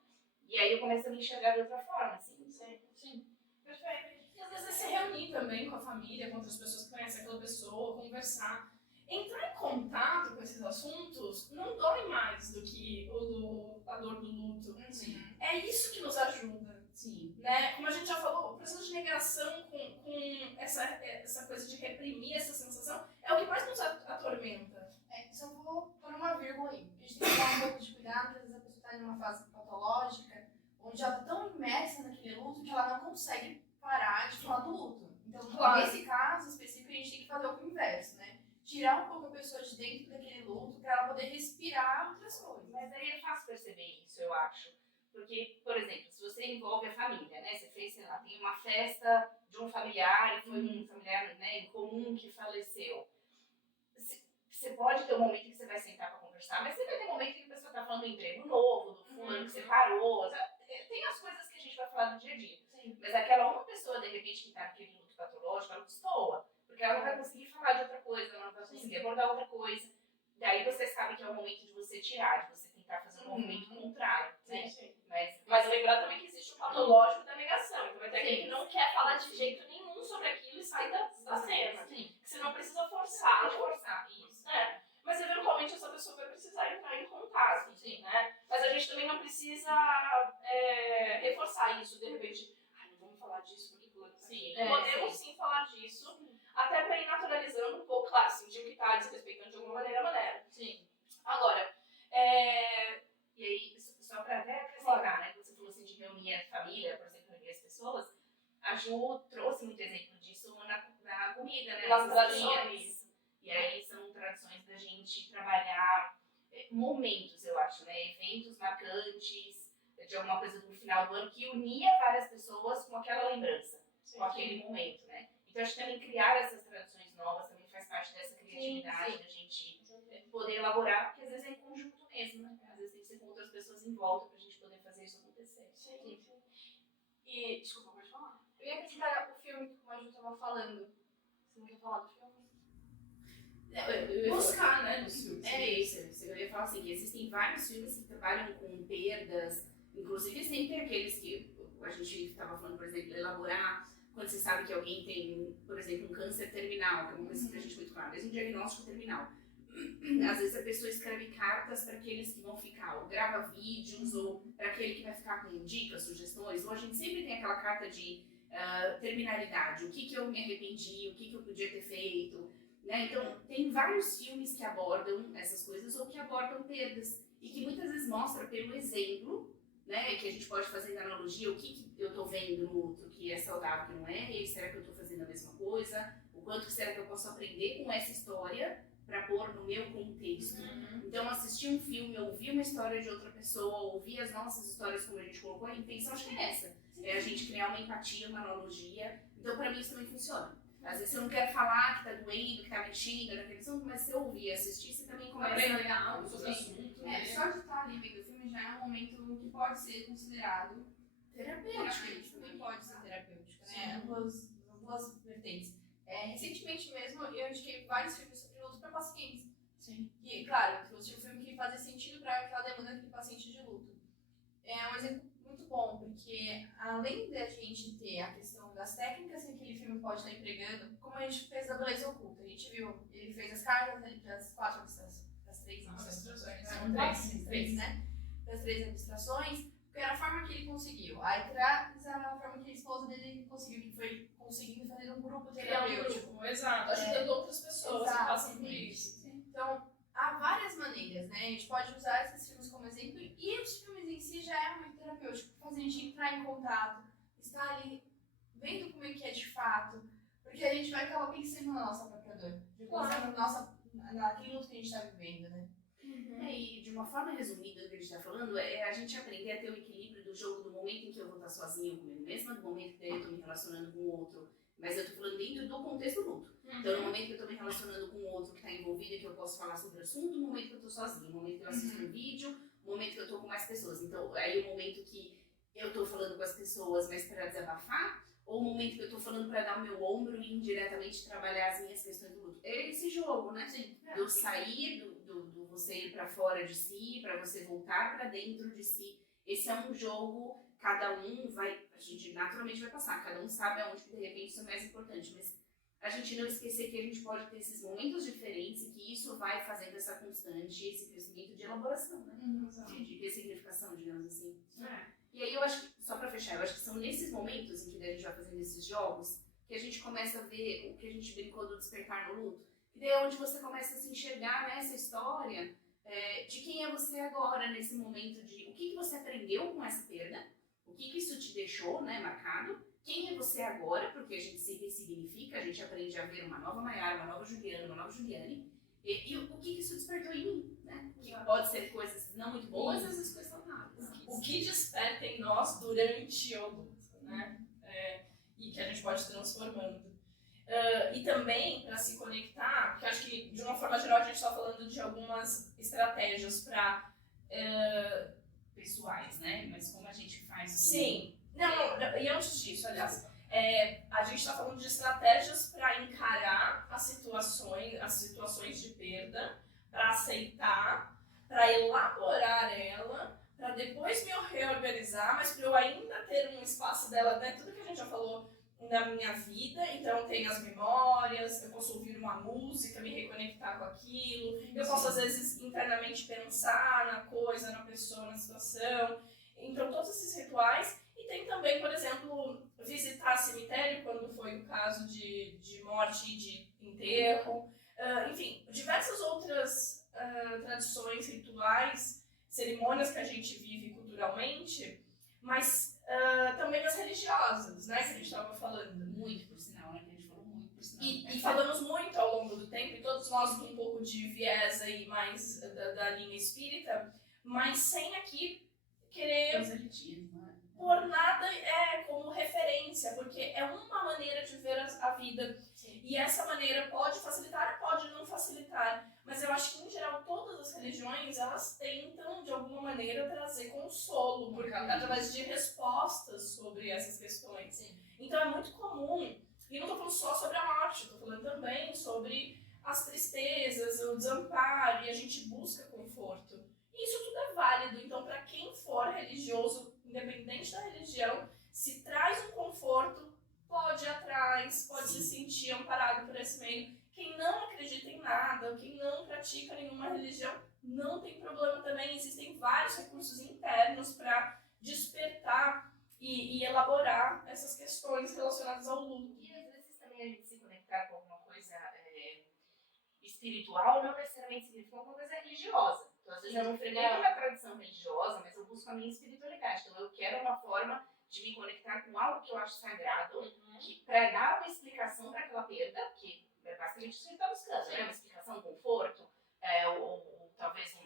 e aí eu começo a me enxergar de outra forma, assim. Sim. Perfeito. E às vezes é se reunir também com a família, com outras pessoas que conhecem aquela pessoa, conversar. Entrar em contato com esses assuntos não dói mais do que a dor do luto. É isso que nos ajuda. Sim. Né? Como a gente já falou, o processo de negação com essa coisa de reprimir essa sensação é o que mais nos atormenta. Só vou pôr uma vírgula aí. A gente tem que tomar um pouco de cuidado, porque às vezes a pessoa está em uma fase patológica, onde ela está tão imersa naquele luto que ela não consegue parar de falar do luto. Então, nesse caso específico, a gente tem que fazer o inverso, né? Tirar um pouco a pessoa de dentro daquele luto para ela poder respirar outras coisas. Mas aí é fácil perceber isso, eu acho. Porque, por exemplo, se você envolve a família, né? Você fez, sei lá, tem uma festa de um familiar e foi um familiar, né, em comum que faleceu. Você pode ter um momento em que você vai sentar para conversar, mas você vai ter um momento em que a pessoa está falando do emprego novo, do fulano que separou. Tem as coisas que a gente vai falar no dia a dia. Mas aquela uma pessoa, de repente, que está naquele luto patológico, ela destoa. Porque ela não vai conseguir falar de outra coisa, ela não vai conseguir abordar outra coisa. Daí você sabe que é o momento de você tirar, de você tentar fazer um movimento contrário. Né? Mas lembrar passar isso, de repente, não vamos falar disso, porque fulano tá Sim, aqui. Podemos sim falar disso, até pra ir naturalizando um pouco, claro, sentir que tá desrespeitando de alguma maneira. Sim. Agora, E aí, só pra até acrescentar, né, que você falou assim de reunir a família, por exemplo, reunir as pessoas, a Ju trouxe muito exemplo disso na comida, né? Nas Nas tradições. cozinhas. E aí são tradições da gente trabalhar momentos, eu acho, né? Eventos marcantes, de alguma coisa no final do ano que unia várias pessoas com aquela lembrança, com aquele momento, né? Então acho que também criar essas tradições novas também faz parte dessa criatividade da gente poder elaborar, porque às vezes é em conjunto mesmo, né? Às vezes tem que ser com outras pessoas em volta pra gente poder fazer isso acontecer. Sim. E, desculpa, pode falar. Eu ia acrescentar o filme que o Maju tava falando. Você não quer falar do filme? Buscar, né, nos filmes. Isso. Eu ia falar assim, que existem vários filmes que trabalham com perdas, inclusive sempre aqueles que a gente estava falando, por exemplo, elaborar quando você sabe que alguém tem, por exemplo, um câncer terminal, que é uma coisa pra gente muito clara, mesmo um diagnóstico terminal. Às vezes a pessoa escreve cartas para aqueles que vão ficar, ou grava vídeos, ou para aquele que vai ficar com dicas, sugestões, ou a gente sempre tem aquela carta de terminalidade, o que eu me arrependi, o que eu podia ter feito, né? Então tem vários filmes que abordam essas coisas ou que abordam perdas e que muitas vezes mostra pelo exemplo, né, que a gente pode fazer na analogia, o que eu tô vendo no outro que é saudável, que não é, e será que eu tô fazendo a mesma coisa, o quanto será que eu posso aprender com essa história para pôr no meu contexto. Então, assistir um filme, ouvir uma história de outra pessoa, ouvir as nossas histórias, como a gente colocou, a intenção acho que é essa. É a gente criar uma empatia, uma analogia. Então, para mim, isso também funciona. Às vezes, eu não quero falar que tá doendo, que tá mexendo naquele assunto, mas se eu ouvir e assistir, você também começa aprender algo sobre o assunto. Só de estar ali vendo o filme já é um momento que pode ser considerado terapêutico. Também pode ser terapêutico, né? Duas vertentes. Recentemente mesmo, eu indiquei vários filmes sobre luto para pacientes. Sim. E, claro, trouxe um filme que fazia sentido para aquela demanda daquele paciente de luto. É um exemplo muito bom, porque além da gente ter a questão das técnicas que aquele filme pode estar empregando, como a gente fez da beleza oculta, a gente viu, ele fez as cartas das 4 abstrações, das 3 abstrações, São três, né? Das 3 abstrações, porque era a forma que ele conseguiu. Aí traz a forma que a esposa dele conseguiu, que foi conseguindo fazer um grupo terapêutico. Exato, ajudando outras pessoas que passam por isso. Então, há várias maneiras, né? A gente pode usar esses filmes como exemplo e os filmes em si já é muito terapêutico, fazer a gente entrar em contato, estar ali vendo como é que é de fato, porque a gente vai acabar pensando na nossa própria dor, pensando naquele luto que a gente está vivendo, né? E de uma forma resumida do que a gente está falando, é a gente aprender a ter o equilíbrio do jogo do momento em que eu vou estar sozinha comigo mesma, do momento que daí eu estou me relacionando com o outro, mas eu estou falando dentro do contexto do luto. Então, no momento que eu estou me relacionando com o outro que está envolvido e que eu posso falar sobre o assunto, no momento que eu estou sozinha, no momento que eu assisto um vídeo, no momento que eu estou com mais pessoas. Então, aí o momento que eu estou falando com as pessoas, mas para desabafar, ou o momento que eu estou falando para dar o meu ombro e indiretamente trabalhar as minhas questões do luto. É esse jogo, né? Sim. Do sair, do você ir para fora de si, para você voltar para dentro de si. Esse é um jogo, cada um vai, a gente naturalmente vai passar, cada um sabe aonde que de repente isso é mais importante, mas a gente não esquecer que a gente pode ter esses momentos diferentes e que isso vai fazendo essa constante, esse crescimento de elaboração, né? De ressignificação, digamos assim. E aí eu acho que, só pra fechar, eu acho que são nesses momentos em que a gente vai fazendo esses jogos que a gente começa a ver o que a gente brincou do despertar no luto, que daí é onde você começa a se enxergar nessa história de quem é você agora, nesse momento de o que você aprendeu com essa perda, o que isso te deixou, né, marcado, quem é você agora, porque a gente se ressignifica, a gente aprende a ver uma nova Maiara, uma nova Juliana, uma nova Juliane, e o que isso despertou em mim, né? Que pode ser coisas não muito boas, às vezes coisas saudáveis. O que desperta em nós durante o luto, né? E que a gente pode ir transformando. E também, para se conectar, porque acho que, de uma forma geral, a gente está falando de algumas estratégias para... pessoais, né? Mas como a gente faz... Sim. Não, e antes disso, aliás, a gente está falando de estratégias para encarar as situações de perda, para aceitar, para elaborar ela, para depois me reorganizar, mas para eu ainda ter um espaço dela, né? Tudo que a gente já falou na minha vida, então tem as memórias, eu posso ouvir uma música, me reconectar com aquilo, eu posso às vezes internamente pensar na coisa, na pessoa, na situação, então todos esses rituais, e tem também E falamos muito ao longo do tempo, e todos nós com um pouco de viés aí mais da linha espírita, mas sem aqui querer por nada como referência, porque é uma maneira de ver a vida. Sim. E essa maneira pode facilitar, pode não facilitar. Mas eu acho que, em geral, todas as religiões, elas tentam, de alguma maneira, trazer consolo, porque através de respostas sobre essas questões. Sim. Então é muito comum, e não estou falando só sobre a morte, estou falando também sobre as tristezas, o desamparo, e a gente busca conforto. E isso tudo é válido, então para quem for religioso, independente da religião, se traz um conforto, pode ir atrás, pode se sentir amparado por esse meio. Quem não acredita em nada, quem não pratica nenhuma religião, não tem problema também. Existem vários recursos internos para despertar e elaborar essas questões relacionadas ao luto. E às vezes também a gente se conectar com alguma coisa espiritual não necessariamente significa alguma coisa religiosa. Então, às vezes eu não frequento uma tradição religiosa, mas eu busco a minha espiritualidade. Então, eu quero uma forma de me conectar com algo que eu acho sagrado, que para dar uma explicação para aquela perda, que é basicamente isso que a gente está buscando, né? Uma explicação, um conforto, ou talvez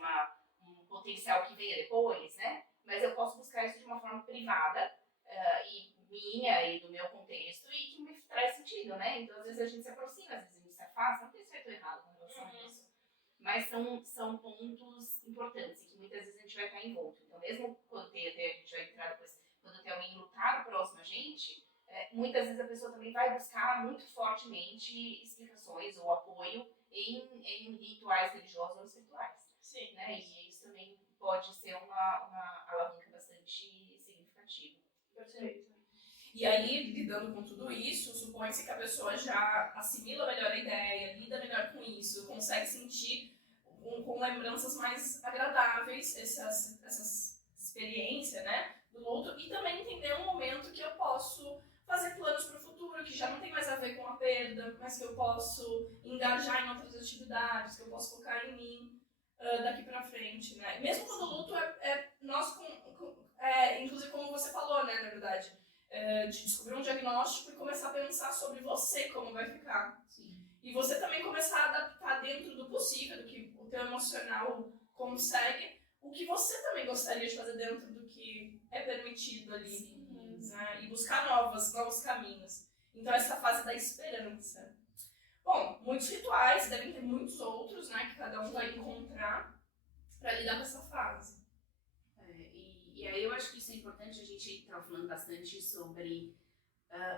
um potencial que venha depois, né? Mas eu posso buscar isso de uma forma privada, e minha e do meu contexto, e que me traz sentido, né? Então, às vezes a gente se aproxima, às vezes a gente se afasta, não tem certo ou errado com relação a isso. Mas são pontos importantes e que muitas vezes a gente vai estar envolto. Então, mesmo quando a gente vai entrar depois, quando tem alguém lutado próximo a gente, muitas vezes a pessoa também vai buscar muito fortemente explicações ou apoio em rituais religiosos ou espirituais. Sim. Né? E isso também pode ser uma alavanca bastante significativa. Perfeito. E aí, lidando com tudo isso, supõe-se que a pessoa já assimila melhor a ideia, lida melhor com isso, consegue sentir com lembranças mais agradáveis essas experiências, né, do luto, e também entender um momento que eu posso fazer planos para o futuro, que já não tem mais a ver com a perda, mas que eu posso engajar em outras atividades, que eu posso focar em mim daqui para frente, né. Mesmo quando o luto inclusive como você falou, né, na verdade, de descobrir um diagnóstico e começar a pensar sobre você, como vai ficar. Sim. E você também começar a adaptar dentro do possível, do que o teu emocional consegue, o que você também gostaria de fazer dentro do que é permitido ali. Sim. Né? E buscar novos caminhos. Então, essa fase da esperança. Bom, muitos rituais, devem ter muitos outros, né, que cada um vai encontrar para lidar com essa fase. E aí eu acho que isso é importante, a gente estava falando bastante sobre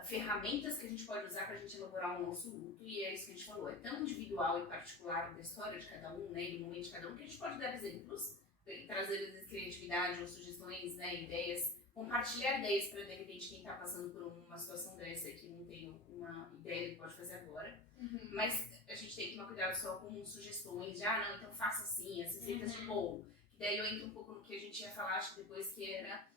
ferramentas que a gente pode usar para a gente elaborar o nosso luto, e é isso que a gente falou, é tão individual e particular da história de cada um, né, do momento de cada um, que a gente pode dar exemplos, trazer às vezes criatividade ou sugestões, né, ideias, compartilhar ideias para de repente quem está passando por uma situação dessa que não tem uma ideia do que pode fazer agora, mas a gente tem que tomar cuidado só com sugestões de, não, então faça assim, as receitas de bolo. Daí eu entro um pouco no que a gente ia falar, acho que depois, que era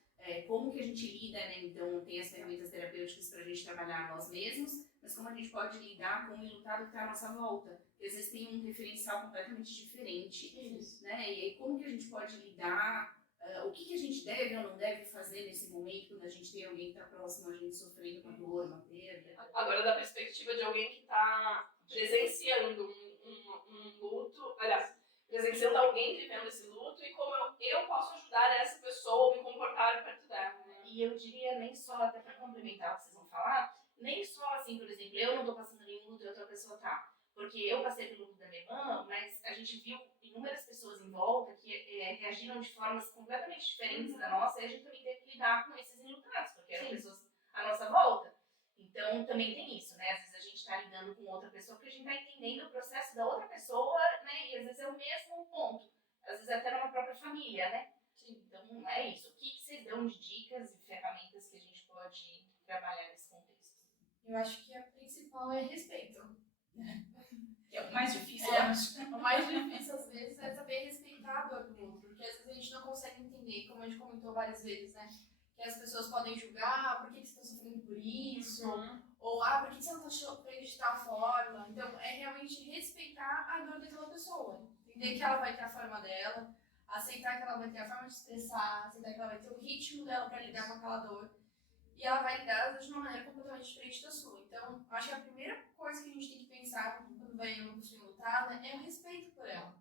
como que a gente lida, né? Então tem as ferramentas terapêuticas para a gente trabalhar nós mesmos, mas como a gente pode lidar com o enlutado que está à nossa volta. Porque às vezes tem um referencial completamente diferente, né? E aí como que a gente pode lidar, o que a gente deve ou não deve fazer nesse momento, quando a gente tem alguém que está próximo a gente sofrendo uma dor, uma perda. Agora, da perspectiva de alguém que está presenciando um luto, aliás, presenciando alguém vivendo esse luto e como eu posso ajudar essa pessoa a me comportar perto dela. Né? E eu diria nem só, até para complementar o que vocês vão falar, nem só assim, por exemplo, eu não estou passando nenhum luto e outra pessoa tá. Porque eu passei pelo luto da minha irmã, mas a gente viu inúmeras pessoas em volta que reagiram de formas completamente diferentes da nossa, e a gente também teve que lidar com esses enlutados, porque eram pessoas à nossa volta. Então, também tem isso, né? Às vezes a gente está lidando com outra pessoa porque a gente está entendendo o processo da outra pessoa, né? E às vezes é o mesmo ponto. Às vezes até numa própria família, né? Então, é isso. O que vocês dão de dicas e ferramentas que a gente pode trabalhar nesse contexto? Eu acho que a principal é respeito. É o mais difícil, eu acho. O mais difícil, às vezes, é saber respeitar a dor do outro. Porque às vezes a gente não consegue entender, como a gente comentou várias vezes, né? Que as pessoas podem julgar, por que você está sofrendo por isso? Ou, por que você não está sofrendo de tal forma? Então, é realmente respeitar a dor daquela pessoa. Entender que ela vai ter a forma dela, aceitar que ela vai ter a forma de expressar, aceitar que ela vai ter o ritmo dela para lidar com aquela dor. e ela vai lidar de uma maneira completamente diferente da sua. Então, acho que a primeira coisa que a gente tem que pensar quando vai uma pessoa enlutada é o respeito por ela.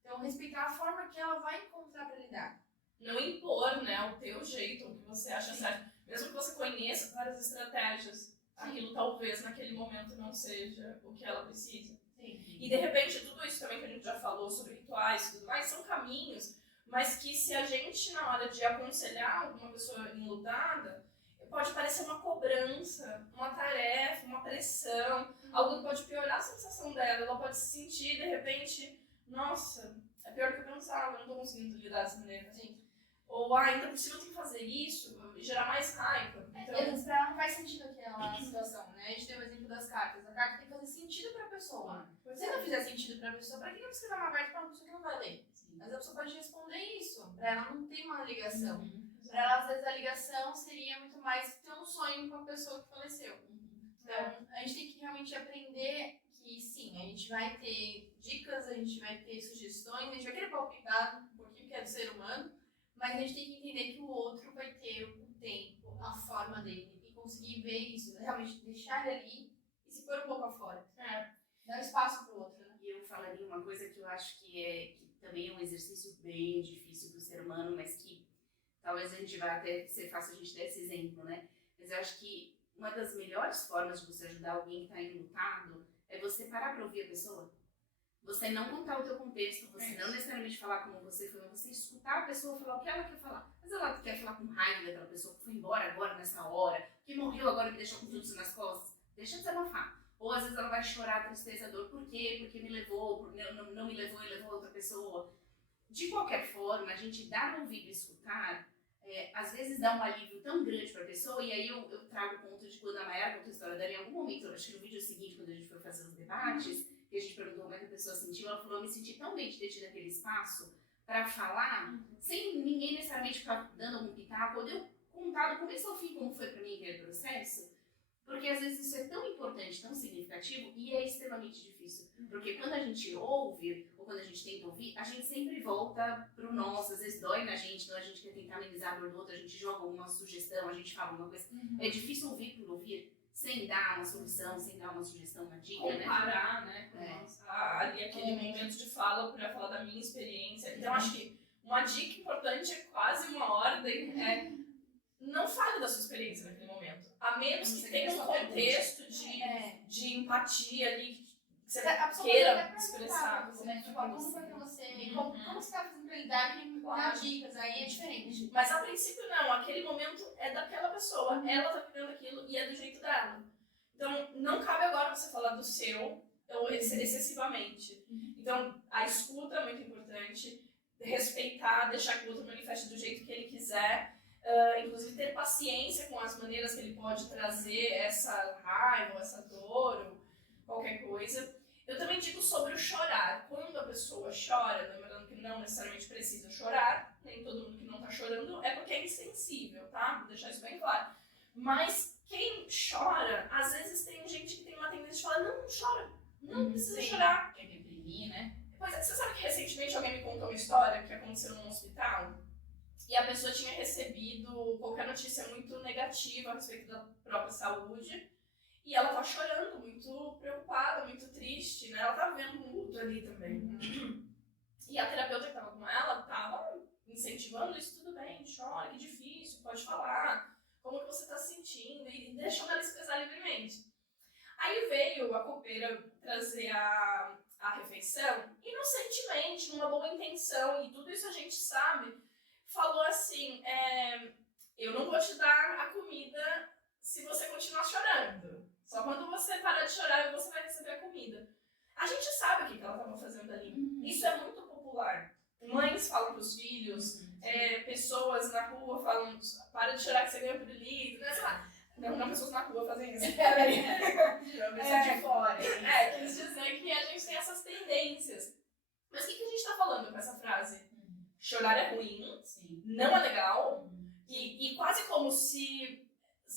Então, respeitar a forma que ela vai encontrar para lidar. Não impor, né, o teu jeito, o que você acha certo. Mesmo que você conheça várias estratégias, aquilo talvez naquele momento não seja o que ela precisa. Sim. E de repente, tudo isso também que a gente já falou sobre rituais e tudo mais, são caminhos, mas que se a gente, na hora de aconselhar alguma pessoa enlutada, pode parecer uma cobrança, uma tarefa, uma pressão, algo que pode piorar a sensação dela. Ela pode se sentir, de repente, nossa, é pior do que eu pensava, eu não tô conseguindo lidar dessa maneira. Sim. Ou, ainda por cima eu tenho que fazer isso, e gerar mais raiva. Às Então, vezes pra ela não faz sentido aquela situação, né? A gente tem o exemplo das cartas. A carta tem que fazer sentido pra pessoa. Se não fizer sentido pra pessoa, pra que eu escrever uma carta pra uma pessoa que não vai ler? Às vezes a pessoa pode responder isso. Pra ela não tem uma ligação. Pra ela, às vezes, a ligação seria muito mais ter um sonho com a pessoa que faleceu. Então, a gente tem que realmente aprender que, sim, a gente vai ter dicas, a gente vai ter sugestões, a gente vai querer palpitar um pouquinho que é do ser humano, mas a gente tem que entender que o outro vai ter o tempo, a forma dele, e conseguir ver isso, realmente deixar ele ali e se pôr um pouco afora. Dar espaço pro outro, né? E eu falaria uma coisa que eu acho que também é um exercício bem difícil pro ser humano, mas que talvez a gente vai até ser fácil a gente dar esse exemplo, né? Mas eu acho que uma das melhores formas de você ajudar alguém que está enlutado é você parar para ouvir a pessoa. Você não contar o teu contexto, você não necessariamente falar como você foi, mas você escutar a pessoa falar o que ela quer falar. Mas ela quer falar com raiva daquela pessoa que foi embora agora nessa hora, que morreu agora e me deixou com tudo isso nas costas. Deixa de desabafar. Ou às vezes ela vai chorar, tristeza, dor, por quê? Porque me levou, não me levou e levou a outra pessoa. De qualquer forma, a gente dar um ouvido e escutar, às vezes dá um alívio tão grande para a pessoa, e aí eu trago o ponto de quando a Mayara contou a história dela em algum momento, acho que no vídeo seguinte, quando a gente foi fazer os debates, que a gente perguntou como é que a pessoa sentiu, ela falou, eu me senti tão bem de ter tido aquele espaço para falar, sem ninguém necessariamente ficar dando algum pitaco, ou eu contar do começo ao fim como foi para mim aquele processo, porque às vezes isso é tão importante, tão significativo, e é extremamente difícil. Porque quando a gente ouve, ou quando a gente tenta ouvir, a gente sempre volta pro nós, às vezes dói na gente, então a gente quer tentar amenizar a dor do outro, a gente joga alguma sugestão, a gente fala alguma coisa. É difícil ouvir por ouvir, sem dar uma solução, sem dar uma sugestão, uma dica, comparar, né? Ali aquele momento de fala para falar da minha experiência. Então, acho que uma dica importante é quase uma ordem, não fale da sua experiência naquele momento. A menos que tenha um contexto de empatia ali, que você queira expressar. Como foi pra você? Como você tá fazendo pra lidar e dar dicas? Aí é diferente. Mas a princípio não, aquele momento é daquela pessoa, ela tá vivendo aquilo e é do jeito dela. Então, não cabe agora você falar do seu, ou excessivamente. Então, a escuta é muito importante, respeitar, deixar que o outro manifeste do jeito que ele quiser. Inclusive ter paciência com as maneiras que ele pode trazer essa raiva, essa dor, ou qualquer coisa. Eu também digo sobre o chorar. Quando a pessoa chora, lembrando que não necessariamente precisa chorar, nem todo mundo que não tá chorando é porque é insensível, tá? Vou deixar isso bem claro. Mas quem chora, às vezes tem gente que tem uma tendência de falar, não chora, não precisa chorar. Quer deprimir, né? Pois é, você sabe que recentemente alguém me contou uma história que aconteceu num hospital? E a pessoa tinha recebido qualquer notícia muito negativa a respeito da própria saúde. E ela tá chorando, muito preocupada, muito triste, né? Ela tá vendo um luto ali também. E a terapeuta que tava com ela tava incentivando isso, tudo bem, chora, que difícil, pode falar. Como que você tá se sentindo? E deixando ela expressar livremente. Aí veio a copeira trazer a refeição, inocentemente, numa boa intenção, e tudo isso a gente sabe, falou assim, eu não vou te dar a comida se você continuar chorando. Só quando você parar de chorar, você vai receber a comida. A gente sabe o que ela estava fazendo ali. Isso é muito popular. Mães falam pros filhos, pessoas na rua falam, para de chorar que você ganha por litro. Não pessoas na rua fazem isso. De fora. Quis dizer que a gente tem essas tendências. Mas o que a gente tá falando com essa frase? Chorar é ruim, não é legal, e quase como se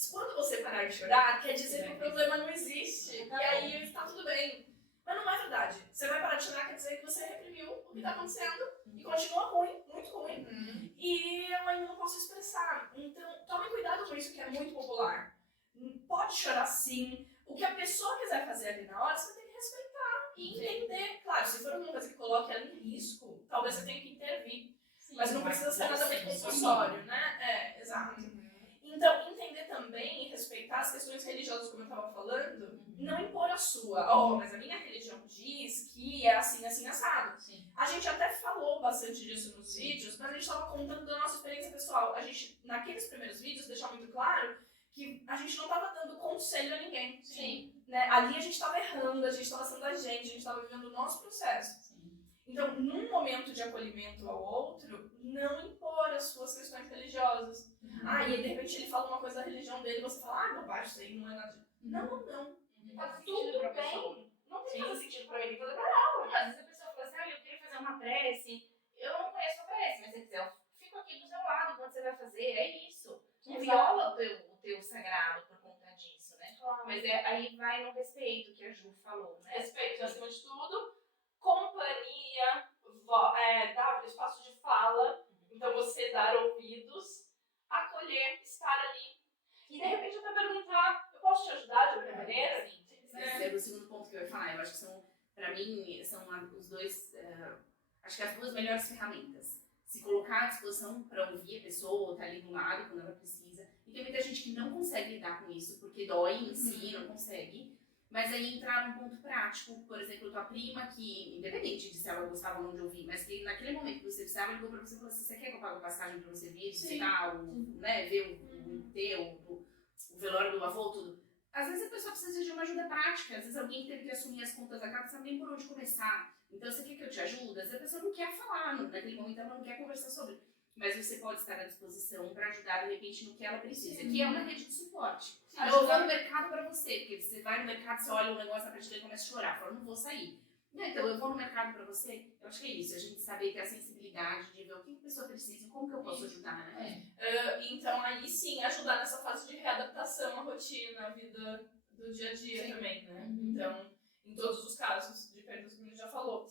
quando você parar de chorar, quer dizer que o problema não existe, e aí tá tudo bem. Mas não é verdade. Você vai parar de chorar, quer dizer que você reprimiu o que tá acontecendo e continua ruim, muito ruim. E eu ainda não posso expressar. Então, tome cuidado com isso que é muito popular. Pode chorar sim. O que a pessoa quiser fazer ali na hora, você tem que respeitar e entender. Claro, se for alguma coisa que coloque ela em risco, talvez você tenha que intervir. Mas não precisa ser nada muito compulsório, né? Exato. Então, entender também e respeitar as questões religiosas, como eu estava falando, não impor a sua. Mas a minha religião diz que é assim, assim, assado. Sim. A gente até falou bastante disso nos vídeos, mas a gente estava contando da nossa experiência pessoal. A gente, naqueles primeiros vídeos, deixou muito claro que a gente não estava dando conselho a ninguém. Sim. Né? Ali a gente estava errando, a gente estava sendo a gente estava vivendo o nosso processo. Então, num momento de acolhimento ao outro, não impor as suas questões religiosas. E de repente ele fala uma coisa da religião dele e você fala, bobagem, isso aí não é nada. Não. Faz sentido tudo pra bem. pessoa. Não tem Sim. que fazer sentido pra mim, tem que fazer pra ela. Às vezes a pessoa fala assim, eu queria fazer uma prece, eu não conheço a prece, mas se quiser, eu fico aqui do seu lado enquanto você vai fazer, é isso. Não viola o teu sagrado por conta disso, né? Claro. Mas aí vai no respeito que a Ju falou, né? Respeito acima de tudo, companhia, dar espaço de fala, então você dar ouvidos, acolher, estar ali. E de repente até perguntar, eu posso te ajudar de alguma maneira? Sim. Esse é o segundo ponto que eu ia falar. Eu acho que pra mim, são os dois, acho que as duas melhores ferramentas. Se colocar à disposição para ouvir a pessoa, estar ali do lado quando ela precisa. E tem muita gente que não consegue lidar com isso, porque dói em si, não consegue. Mas aí entrar num ponto prático, por exemplo, tua prima que, independente de se ela gostava ou não de ouvir, mas que naquele momento que você precisava, ligou pra você e falou assim, você quer que eu pague a passagem pra você vir, visitar, ver o enterro, o velório do avô, tudo. Às vezes a pessoa precisa de uma ajuda prática, às vezes alguém teve que assumir as contas da casa, não sabe nem por onde começar. Então você quer que eu te ajude? Às vezes a pessoa não quer falar, naquele momento ela não quer conversar sobre. Mas você pode estar à disposição para ajudar, de repente, no que ela precisa, que é uma rede de suporte. Eu vou no mercado para você, porque você vai no mercado, você olha o negócio na prateleira e começa a chorar, fala, não vou sair. Então, eu vou no mercado para você, eu acho que é isso, a gente saber ter a sensibilidade de ver o que a pessoa precisa e como que eu posso ajudar, né? Então, aí sim, ajudar nessa fase de readaptação à rotina, à vida do dia a dia também, né? Então, em todos os casos de perdas que a gente já falou.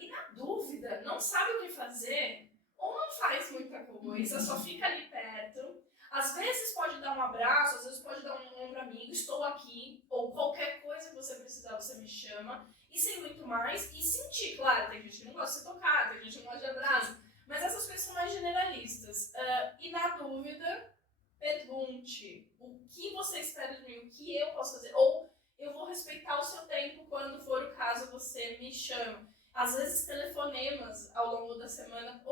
E na dúvida, não sabe o que fazer, ou não faz muita coisa, só fica ali perto. Às vezes pode dar um abraço, às vezes pode dar um ombro amigo, estou aqui, ou qualquer coisa que você precisar, você me chama. E sem muito mais, e sentir, claro, tem gente que não gosta de ser tocada, tem gente que não gosta de abraço, mas essas coisas são mais generalistas. E na dúvida, pergunte o que você espera de mim, o que eu posso fazer, ou eu vou respeitar o seu tempo quando for o caso, você me chama. Às vezes telefonemas ao longo da semana,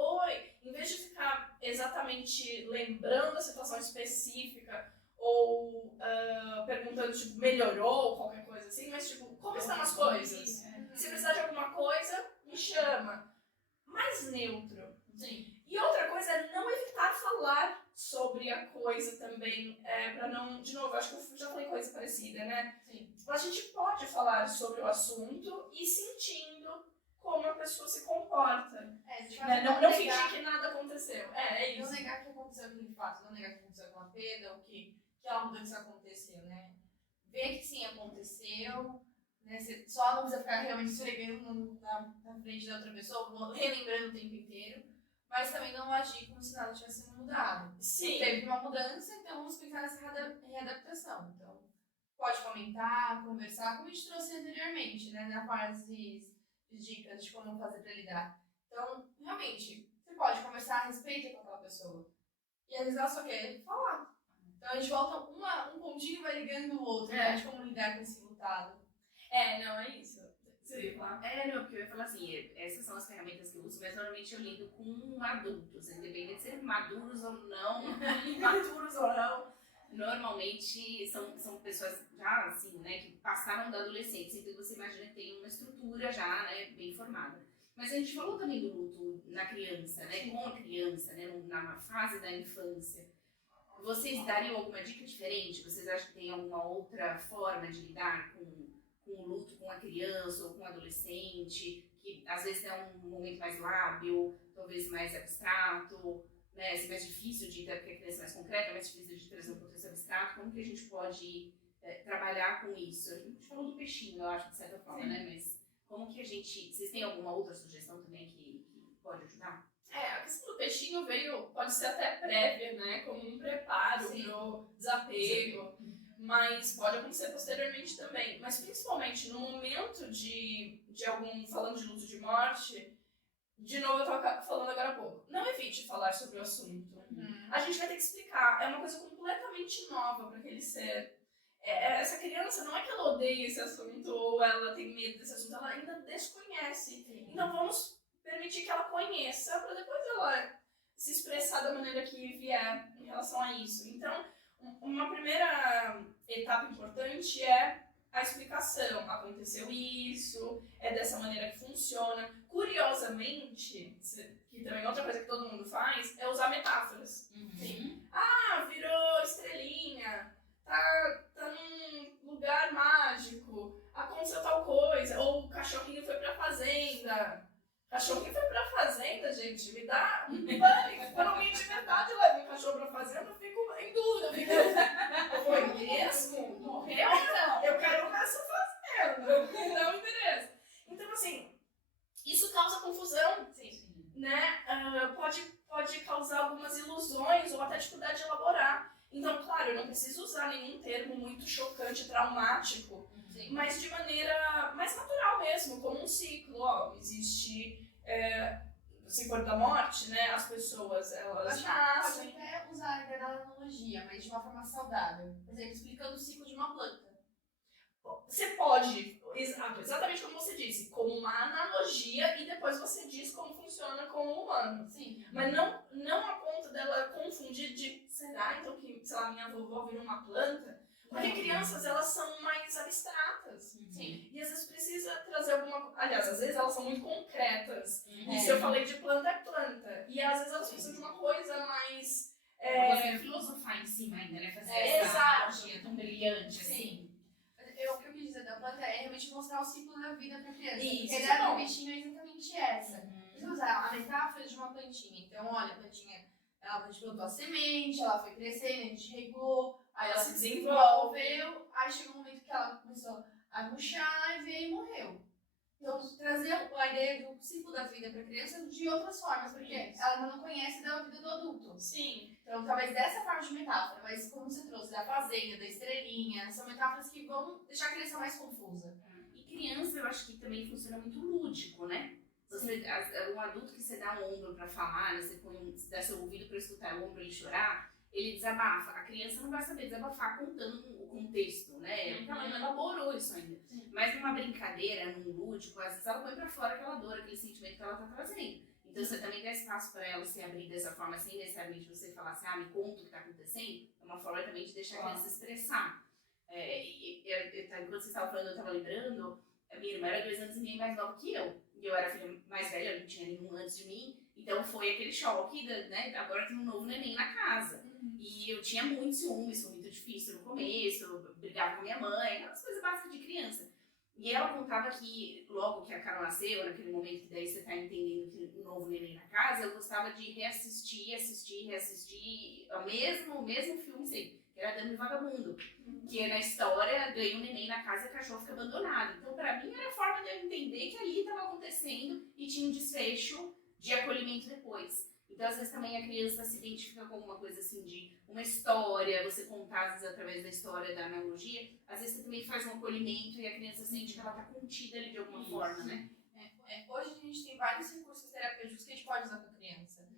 em vez de ficar exatamente lembrando a situação específica ou perguntando, tipo, melhorou, qualquer coisa assim, mas tipo, como estão as coisas? Se precisar de alguma coisa, me chama. Mais neutro. E outra coisa é não evitar falar sobre a coisa também, pra não, de novo, acho que eu já falei coisa parecida, né? A gente pode falar sobre o assunto e sentindo como a pessoa se comporta. Não fingir que nada aconteceu. É isso. Não negar que aconteceu aquele fato, não negar que aconteceu aquela perda, ou que aquela mudança aconteceu, né? Ver que sim, aconteceu, né? Você só não precisa ficar realmente esfregando na frente da outra pessoa, relembrando o tempo inteiro, mas também não agir como se nada tivesse mudado. Sim. Teve uma mudança, então vamos pensar nessa readaptação. Então, pode comentar, conversar, como a gente trouxe anteriormente, né? Na fase de dicas de como fazer pra lidar. Então, realmente, você pode conversar a respeito com aquela pessoa. E às vezes ela só quer falar. Então a gente volta, um pontinho vai ligando o outro, né? De como lidar com esse lutado. Não, é isso. Você ia falar? Não, porque eu ia falar assim, essas são as ferramentas que eu uso, mas normalmente eu lido com adultos, independente de serem maduros ou não, imaturos ou não. Normalmente são pessoas já, assim, né, que passaram da adolescência, então você imagina que tem uma estrutura já, né, bem formada. Mas a gente falou também do luto na criança, né, com a criança, né, na fase da infância. Vocês dariam alguma dica diferente? Vocês acham que tem alguma outra forma de lidar com o luto com a criança ou com o adolescente, que às vezes é um momento mais lábil, talvez mais abstrato, né, assim, mais difícil de, porque a criança é mais concreta, mais difícil de trazer um contexto abstrato, como que a gente pode trabalhar com isso? A gente falou do peixinho, eu acho, de certa forma, né? Mas como que a gente... Vocês têm alguma outra sugestão também que pode ajudar? A questão do peixinho pode ser até prévia, né? Como um preparo pro desapego. Mas pode acontecer posteriormente também. Mas principalmente no momento de falando de luto de morte, de novo eu tava falando agora há pouco, não evite falar sobre o assunto. A gente vai ter que explicar, é uma coisa completamente nova para aquele ser. Essa criança, não é que ela odeia esse assunto ou ela tem medo desse assunto, ela ainda desconhece. Então vamos permitir que ela conheça para depois ela se expressar da maneira que vier em relação a isso. Então, uma primeira etapa importante é a explicação. Aconteceu isso, é dessa maneira que funciona. Curiosamente, que também é outra coisa que todo mundo faz, é usar metáforas. Virou estrelinha, tá num lugar mágico, aconteceu tal coisa, ou o cachorrinho foi pra fazenda. Cachorrinho foi pra fazenda, gente, me dá um pânico. Quando alguém de verdade leva um cachorro pra fazenda, eu fico em dúvida. Foi mesmo? Morreu? Não. Eu quero essa fazenda. Não interessa. Então, assim, isso causa confusão, né? Pode causar algumas ilusões ou até dificuldade de elaborar. Então, claro, eu não preciso usar nenhum termo muito chocante, traumático, mas de maneira mais natural mesmo, como um ciclo. Existe o ciclo da morte, né? As pessoas, elas nascem. Pode até usar a ideia da analogia, mas de uma forma saudável. Por exemplo, explicando o ciclo de uma planta. Você pode, exatamente como você disse, como uma analogia e depois você diz como funciona com o humano. Sim. Mas não a ponto dela confundir de, será então que, sei lá, minha vovó virou uma planta? Porque crianças, elas são mais abstratas. Sim. E às vezes precisa trazer alguma... Aliás, às vezes elas são muito concretas. E se eu falei de planta, é planta. E às vezes elas precisam de uma coisa mais... filosofar em cima ainda, né? Fazer essa analogia tão brilhante, assim. O que eu quis dizer da planta é realmente mostrar o ciclo da vida pra criança. Isso, A ideia do bichinho é exatamente essa. Você usar a metáfora de uma plantinha. Então, olha, a plantinha, ela plantou a semente, ela foi crescendo, a gente regou, aí ela se desenvolveu, aí chegou um momento que ela começou a murchar e veio e morreu. Então, trazer a ideia do ciclo da vida para a criança de outras formas, porque ela ainda não conhece da vida do adulto. Sim. Então, talvez dessa forma de metáfora, mas como você trouxe, da fazenda, da estrelinha, são metáforas que vão deixar a criança mais confusa. E criança, eu acho que também funciona muito lúdico, né? Um adulto que você dá um ombro para falar, né? Você dá seu ouvido para escutar o ombro e chorar, ele desabafa. A criança não vai saber desabafar contando o contexto, né? Porque ela não elaborou isso ainda. Mas numa brincadeira, num lúdico, às vezes ela põe pra fora aquela dor, aquele sentimento que ela tá trazendo. Então você também dá espaço pra ela se abrir dessa forma, sem necessariamente você falar assim, me conta o que tá acontecendo, é uma forma também de deixar a criança expressar. Enquanto vocês estavam falando, eu tava lembrando, a minha irmã era 2 anos e meio mais nova que eu. E eu era a filha mais velha, eu não tinha nenhum antes de mim. Então foi aquele choque, né? Agora tem um novo neném na casa. E eu tinha muitos ciúmes, foi muito difícil no começo, eu brigava com minha mãe, aquelas coisas básicas de criança. E ela contava que logo que a Carol nasceu, naquele momento que daí você tá entendendo que um novo neném na casa, eu gostava de reassistir o mesmo filme sempre, que era Dama e Vagabundo. Que na história ganha um neném na casa e o cachorro fica abandonado. Então pra mim era a forma de eu entender que ali estava acontecendo e tinha um desfecho de acolhimento depois. Então, às vezes, também a criança se identifica com alguma coisa assim de uma história, você contar, às vezes, através da história, da analogia, às vezes você também faz um acolhimento e a criança sente que ela está contida ali de alguma forma, né? Hoje a gente tem vários recursos terapêuticos que a gente pode usar com a criança.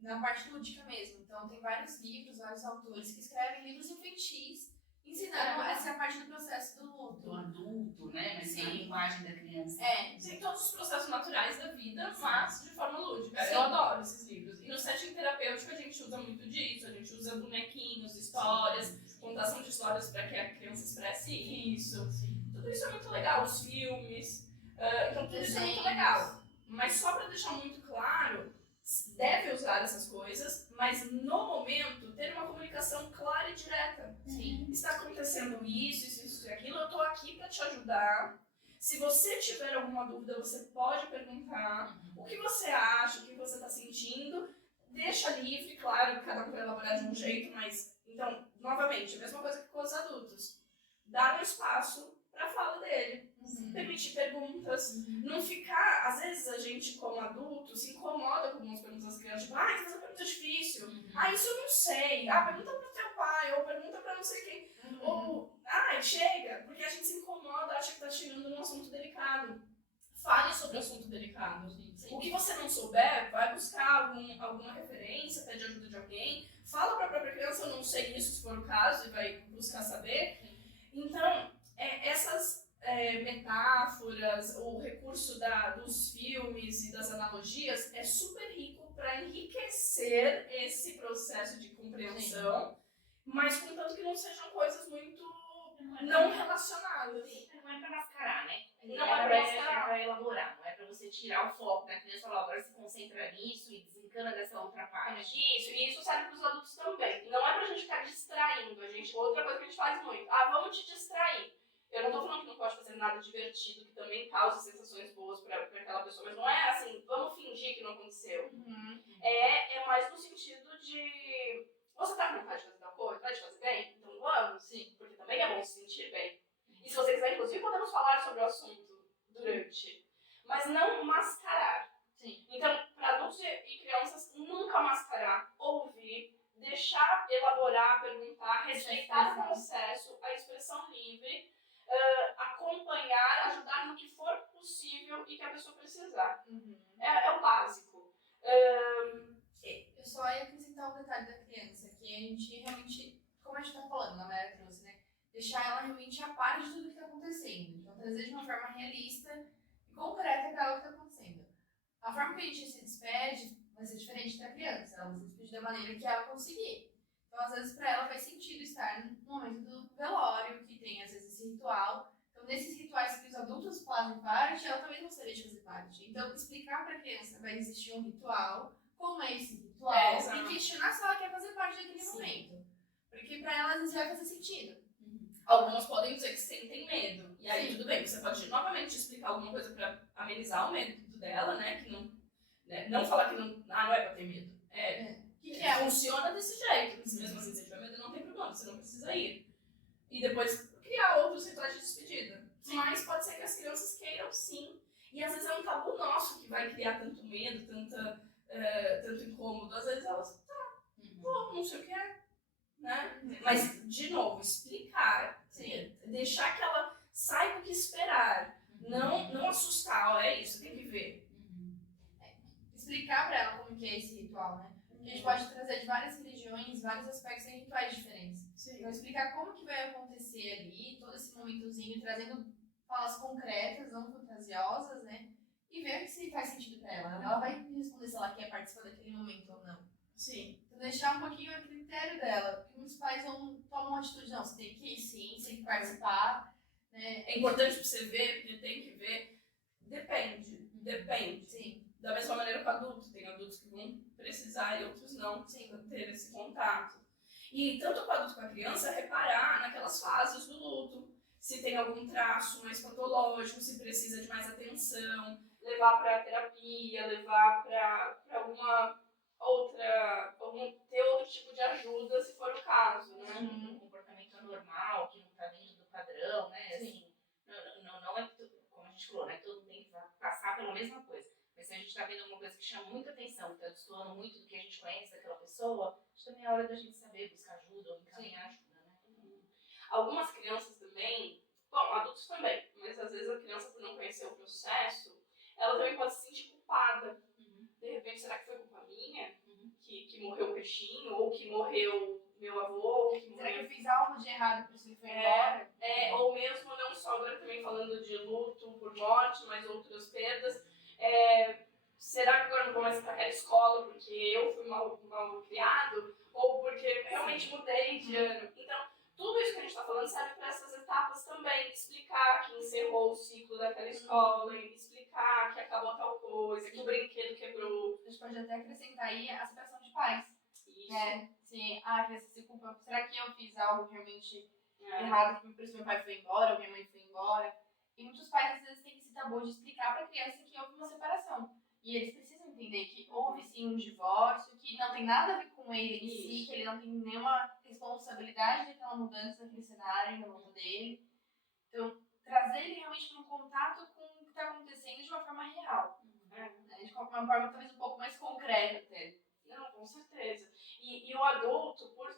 Na parte lúdica mesmo. Então, tem vários livros, vários autores que escrevem livros infantis ensinando essa parte do processo do luto. Do adulto, né? Mas a linguagem da criança. Tem todos os processos naturais da vida, mas de forma lúdica. Sim. Eu adoro esses livros. E no setting terapêutico a gente usa muito disso. A gente usa bonequinhos, histórias, contação de histórias para que a criança expresse isso. Tudo isso é muito legal. Os filmes. Então tudo isso é muito legal. Mas só para deixar muito claro, deve usar essas coisas, mas no momento ter uma comunicação clara e direta. Sim. Está acontecendo isso e aquilo, eu tô aqui para te ajudar. Se você tiver alguma dúvida, você pode perguntar o que você acha, o que você está sentindo. Deixa livre, claro, cada um vai elaborar de um jeito, mas, então, novamente, a mesma coisa que com os adultos. dar um espaço para a fala dele, permitir perguntas, não ficar, às vezes a gente como adulto se incomoda com algumas perguntas das crianças, tipo, mas essa pergunta é difícil, isso eu não sei, pergunta pro teu pai, ou pergunta pra não sei quem, ou, chega, porque a gente se incomoda, acha que tá chegando num assunto delicado. Fale sobre o assunto delicado. O que você não souber, vai buscar alguma referência, pede ajuda de alguém, fala pra própria criança, eu não sei isso se for o caso, e vai buscar saber. Então, essas metáforas, o recurso dos filmes e das analogias é super rico para enriquecer esse processo de compreensão, mas contanto que não sejam coisas muito não relacionadas. Não é pra mascarar, né? Não é pra mascarar. É pra elaborar, não é pra você tirar o foco da criança e falar, agora se concentra nisso e desencana dessa outra parte. Isso serve pros adultos também. Não é pra gente ficar distraindo a gente. Outra coisa que a gente faz muito, vamos te distrair. Eu não tô falando que não pode fazer nada divertido, que também cause sensações boas pra aquela pessoa, mas não é assim, vamos fingir que não aconteceu. É mais no sentido de, você tá com vontade de fazer tal coisa, vai te fazer bem? Então vamos, sim, porque também é bom se sentir bem. E se você quiser, inclusive, podemos falar sobre o assunto durante, mas não mascarar. Sim. Então, para adultos e crianças, nunca mascarar, ouvir, deixar elaborar, perguntar, respeitar o processo, a expressão livre, acompanhar, ajudar no que for possível e que a pessoa precisar. É o básico. Eu só ia acrescentar um detalhe da criança, que a gente realmente, como a gente tá falando, na Mara trouxe, né? Deixar ela realmente a par de tudo que tá acontecendo. Então, trazer de uma forma realista e concreta para ela o que tá acontecendo. A forma que a gente se despede vai ser diferente da criança. Ela vai se despedir da maneira que ela conseguir. Então, às vezes, para ela faz sentido estar no momento do velório, que tem, às vezes, esse ritual. Então, nesses rituais que os adultos fazem parte, ela também gostaria de fazer parte. Então, explicar para a criança que vai existir um ritual, como é esse ritual, e questionar se ela quer fazer parte daquele momento. Porque para ela, às vezes, vai fazer sentido. Algumas podem dizer que sentem medo. E aí, tudo bem, você pode novamente explicar alguma coisa para amenizar o medo dela, né? Que não falar que não é pra ter medo. Funciona desse jeito. Mesmo assim, se tiver medo, não tem problema, você não precisa ir. E depois criar outros rituais de despedida. Mas pode ser que as crianças queiram sim. E às vezes é um tabu nosso que vai criar tanto medo, tanto incômodo. Às vezes elas, não sei o que é. Né? Mas, de novo, explicar, deixar que ela saiba o que esperar. Não assustar, é isso, tem que ver. Explicar pra ela como que é esse ritual, né? A gente pode trazer de várias religiões, vários aspectos em rituais diferentes. Então, explicar como que vai acontecer ali, todo esse momentozinho, trazendo falas concretas, não fantasiosas, né? E ver se faz sentido pra ela. Ela vai responder se ela quer participar daquele momento ou não. Sim. Então, deixar um pouquinho a critério dela. Porque muitos pais tomam uma atitude, não, você tem que ir sim, você tem que participar. Né? É importante pra você ver, porque tem que ver. Depende. Sim. Da mesma maneira que o adulto. Tem adultos que vão precisar e outros não ter esse contato. E tanto com o adulto como a criança, reparar naquelas fases do luto. Se tem algum traço mais patológico, se precisa de mais atenção. Levar pra terapia, levar pra alguma ter outro tipo de ajuda, se for o caso, né? Um comportamento anormal, que não tá dentro do padrão, né? Assim, não é, como a gente falou, né? Todo mundo tem que passar pela mesma coisa. Mas se a gente tá vendo alguma coisa que chama muita atenção, que tá destoando muito do que a gente conhece daquela pessoa, acho que também é hora da gente saber buscar ajuda ou encaminhar ajuda, né? Algumas crianças também, adultos também, mas às vezes a criança, por não conhecer o processo, ela também pode se sentir culpada. De repente, será que foi culpa minha? Que morreu o peixinho, ou que morreu meu avô, ou que morreu... Será que eu fiz algo de errado por isso ele foi embora? Ou mesmo, não só agora também falando de luto por morte, mas outras perdas. Será que agora eu não vou mais para aquela escola porque eu fui mal criado? Ou porque realmente mudei de ano? Então, tudo isso que a gente está falando serve para essas etapas também. Explicar que encerrou o ciclo daquela escola, explicar que acabou tal coisa, que o brinquedo quebrou. A gente pode até acrescentar aí a separação de pais. Isso. Se a criança se culpa, será que eu fiz algo realmente errado, por isso meu pai foi embora, ou minha mãe foi embora? E muitos pais às vezes têm esse tabu de explicar para a criança que houve uma separação. E eles precisam entender que houve sim um divórcio, que não tem nada a ver com ele em si, que ele não tem nenhuma responsabilidade daquela mudança daquele cenário na volta dele. Então, trazer ele realmente para um contato com o que está acontecendo de uma forma real. Né? De uma forma talvez um pouco mais concreta até. Não, com certeza. E o adulto, por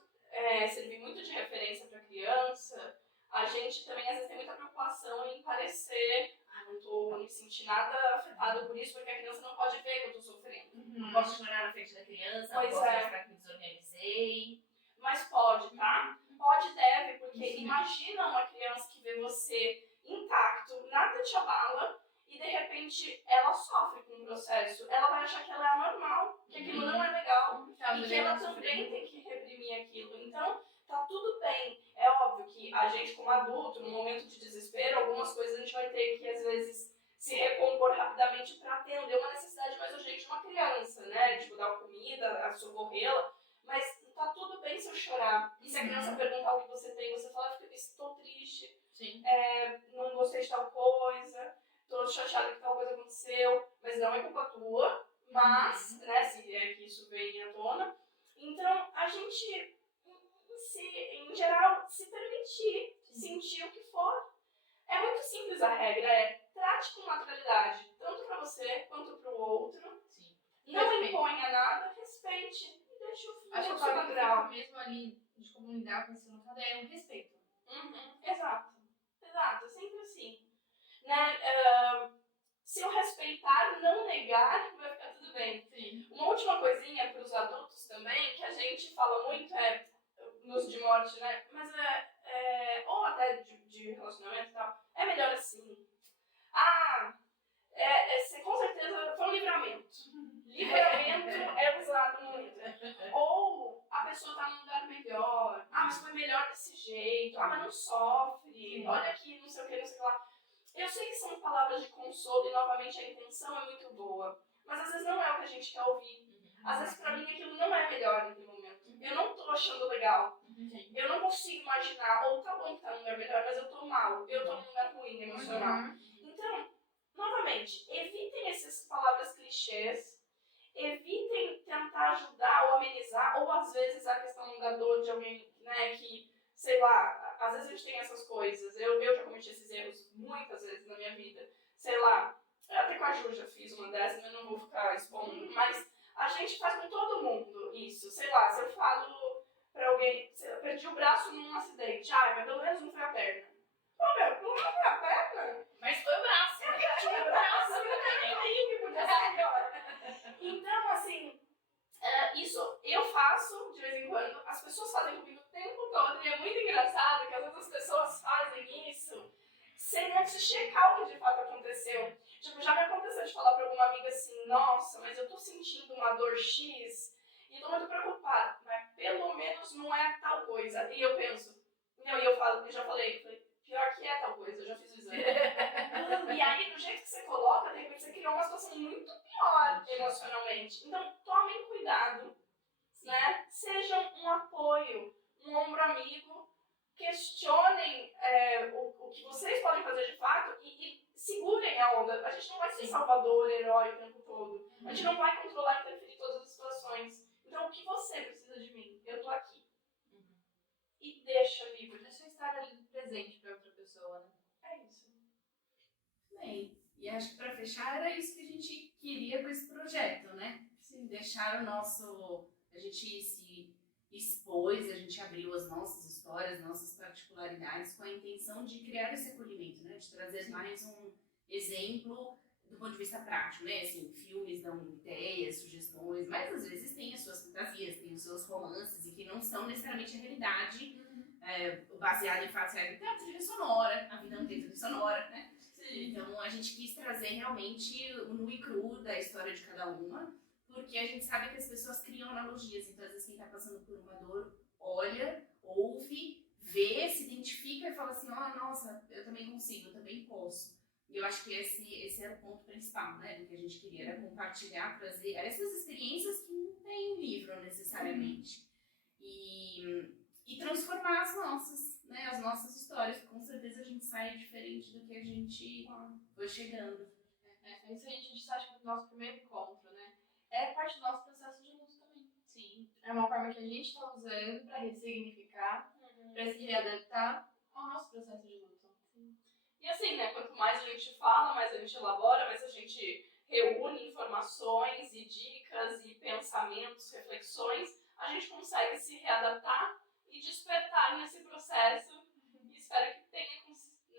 servir muito de referência para a criança, a gente também às vezes tem muita preocupação em parecer, não estou me sentindo nada afetado por isso, porque a criança não pode ver que eu estou sofrendo. Não posso chorar na frente da criança, Pois não posso é. mostrar que me desorganizei. Mas pode, tá? Pode e deve, porque imagina uma criança que vê você intacto, nada te abala, e de repente ela sofre com o processo. Ela vai achar que ela é anormal, que aquilo não é legal, e que ela também tem que reprimir aquilo. Então, tá tudo bem. É óbvio que a gente, como adulto, no momento de desespero, algumas coisas a gente vai ter que, às vezes, se recompor rapidamente para atender uma necessidade mais urgente de uma criança, né? Tipo, dar comida, socorrê-la. Mas tá tudo bem se eu chorar. E se a criança perguntar o que você tem, você fala, estou triste, não gostei de tal coisa, tô chateada que tal coisa aconteceu, mas não é culpa tua, mas, né, se é que isso vem à tona. Então, a gente, em geral, se permitir sentir o que for. É muito simples a regra, trate com naturalidade, tanto pra você quanto pro outro. Sim. Não imponha nada, respeite e deixe o Acho que fluxo natural. mesmo ali de como lidar com esse notado é um respeito. Exato, sempre assim. Né? Se eu respeitar, não negar, vai ficar tudo bem. Sim. Uma última coisinha para os adultos também, que a gente fala muito, nos de morte, né? Mas ou até de relacionamento e tal, é melhor assim. Com certeza foi um livramento. Livramento é usado muito. Ou a pessoa tá num lugar melhor. Mas foi melhor desse jeito. Mas não sofre. Olha aqui, não sei o que, não sei o que lá. Eu sei que são palavras de consolo e, novamente, a intenção é muito boa. Mas às vezes não é o que a gente quer ouvir. Às vezes, pra mim, aquilo não é melhor naquele momento. Eu não tô achando legal. Eu não consigo imaginar, ou tá bom que tá num lugar melhor, mas eu tô mal. Eu tô num lugar ruim, emocional. Então, novamente, evitem essas palavras clichês. Evitem tentar ajudar ou amenizar, ou às vezes a questão da dor de alguém, né, que, sei lá, às vezes a gente tem essas coisas. Eu já cometi esses erros muitas vezes na minha vida. Sei lá, até com a Ju já fiz uma dessas, mas não vou ficar expondo. Mas a gente faz com todo mundo isso. Sei lá, se eu falo pra alguém, eu perdi o braço num acidente. Mas pelo menos não foi a perna. Pelo menos foi a perna. Mas foi o braço. Eu perdi o braço, eu não tenho nem o que podia ser melhor. Então, assim, isso eu faço de vez em quando. As pessoas fazem comigo o tempo todo. E é muito engraçado que às vezes as pessoas fazem isso sem antes checar o que de fato aconteceu. Tipo, já me aconteceu de falar pra alguma amiga assim, nossa, mas eu tô sentindo uma dor X e tô muito preocupada, mas pelo menos não é tal coisa. E eu penso, eu já falei, pior que é tal coisa, eu já fiz o exame. E aí, do jeito que você coloca, de repente você criou uma situação muito pior emocionalmente. Então, tomem cuidado, né? Sejam um apoio, um ombro amigo, questionem o que vocês podem fazer de fato e segurem a onda. A gente não vai ser salvador, herói o tempo todo. A gente não vai controlar e interferir em todas as situações. Então, o que você precisa de mim? Eu tô aqui. E deixa livre. Deixa eu estar ali presente pra outra pessoa, né? É isso. Bem, e acho que para fechar era isso que a gente queria com esse projeto, né? Sim, deixar a gente se expôs, a gente abriu as nossas histórias, nossas particularidades com a intenção de criar esse acolhimento, né? De trazer mais um exemplo do ponto de vista prático, né? Assim, filmes dão ideias, sugestões, mas às vezes tem as suas fantasias, tem os seus romances e que não são necessariamente a realidade, baseado em fatos reais. Tem a trilha sonora, a vida não tem trilha sonora, né? Sim. Então a gente quis trazer realmente o nu e cru da história de cada uma, porque a gente sabe que as pessoas criam analogias, então às vezes quem está passando por uma dor olha, ouve, vê, se identifica e fala assim, nossa, eu também consigo, eu também posso. E eu acho que esse era o ponto principal, né, do que a gente queria, era compartilhar, trazer essas experiências que não tem em livro necessariamente. E transformar as nossas histórias. Com certeza a gente sai diferente do que a gente foi chegando. É isso a gente disse, acho que no nosso primeiro encontro, né? É parte do nosso processo de luto também. Sim. É uma forma que a gente está usando para ressignificar, para se readaptar ao nosso processo de luto. E assim, né, quanto mais a gente fala, mais a gente elabora, mais a gente reúne informações e dicas e pensamentos, reflexões, a gente consegue se readaptar e despertar nesse processo. E espero que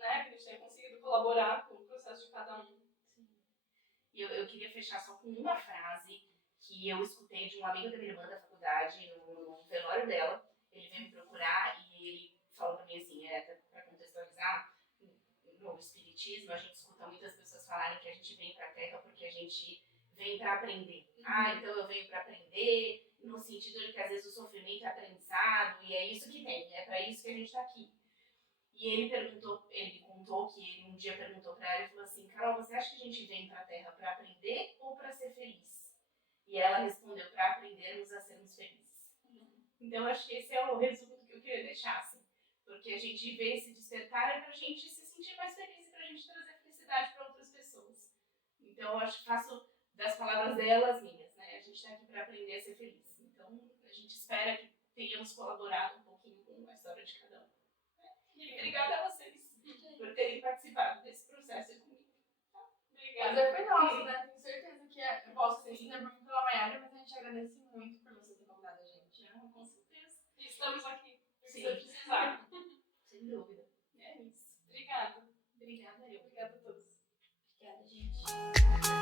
né, que a gente tenha conseguido colaborar com o processo de cada um. E eu queria fechar só com uma frase que eu escutei de um amigo da minha irmã da faculdade, no velório dela. Ele veio me procurar e ele falou pra mim assim, até pra contextualizar, no espiritismo a gente escuta muitas pessoas falarem que a gente vem pra Terra porque a gente vem pra aprender. Então eu venho pra aprender, no sentido de que às vezes o sofrimento é aprendizado, e é isso que tem, é pra isso que a gente tá aqui. E ele me contou que ele um dia perguntou pra ela e falou assim, Carol, você acha que a gente vem pra Terra pra aprender ou pra ser feliz? E ela respondeu, pra aprendermos a sermos felizes. Então acho que esse é o resumo do que eu queria deixar, assim. Porque a gente vê esse despertar é pra gente se sentir mais feliz e pra gente trazer felicidade pra outras pessoas. Então eu acho que faço das palavras dela as minhas, né? A gente tá aqui pra aprender a ser feliz. Então a gente espera que tenhamos colaborado um pouquinho com a história de cada um. E obrigada a vocês por terem participado desse processo comigo. Obrigada. Prazer foi nosso, né? Tenho certeza que eu posso ser sincera por mim pela Maiara, mas a gente agradece muito por você ter convidado a gente. Com certeza. E estamos aqui, se Sim. você precisar. Sem dúvida. É isso. Obrigada. Obrigada eu. Obrigada a todos. Obrigada, gente.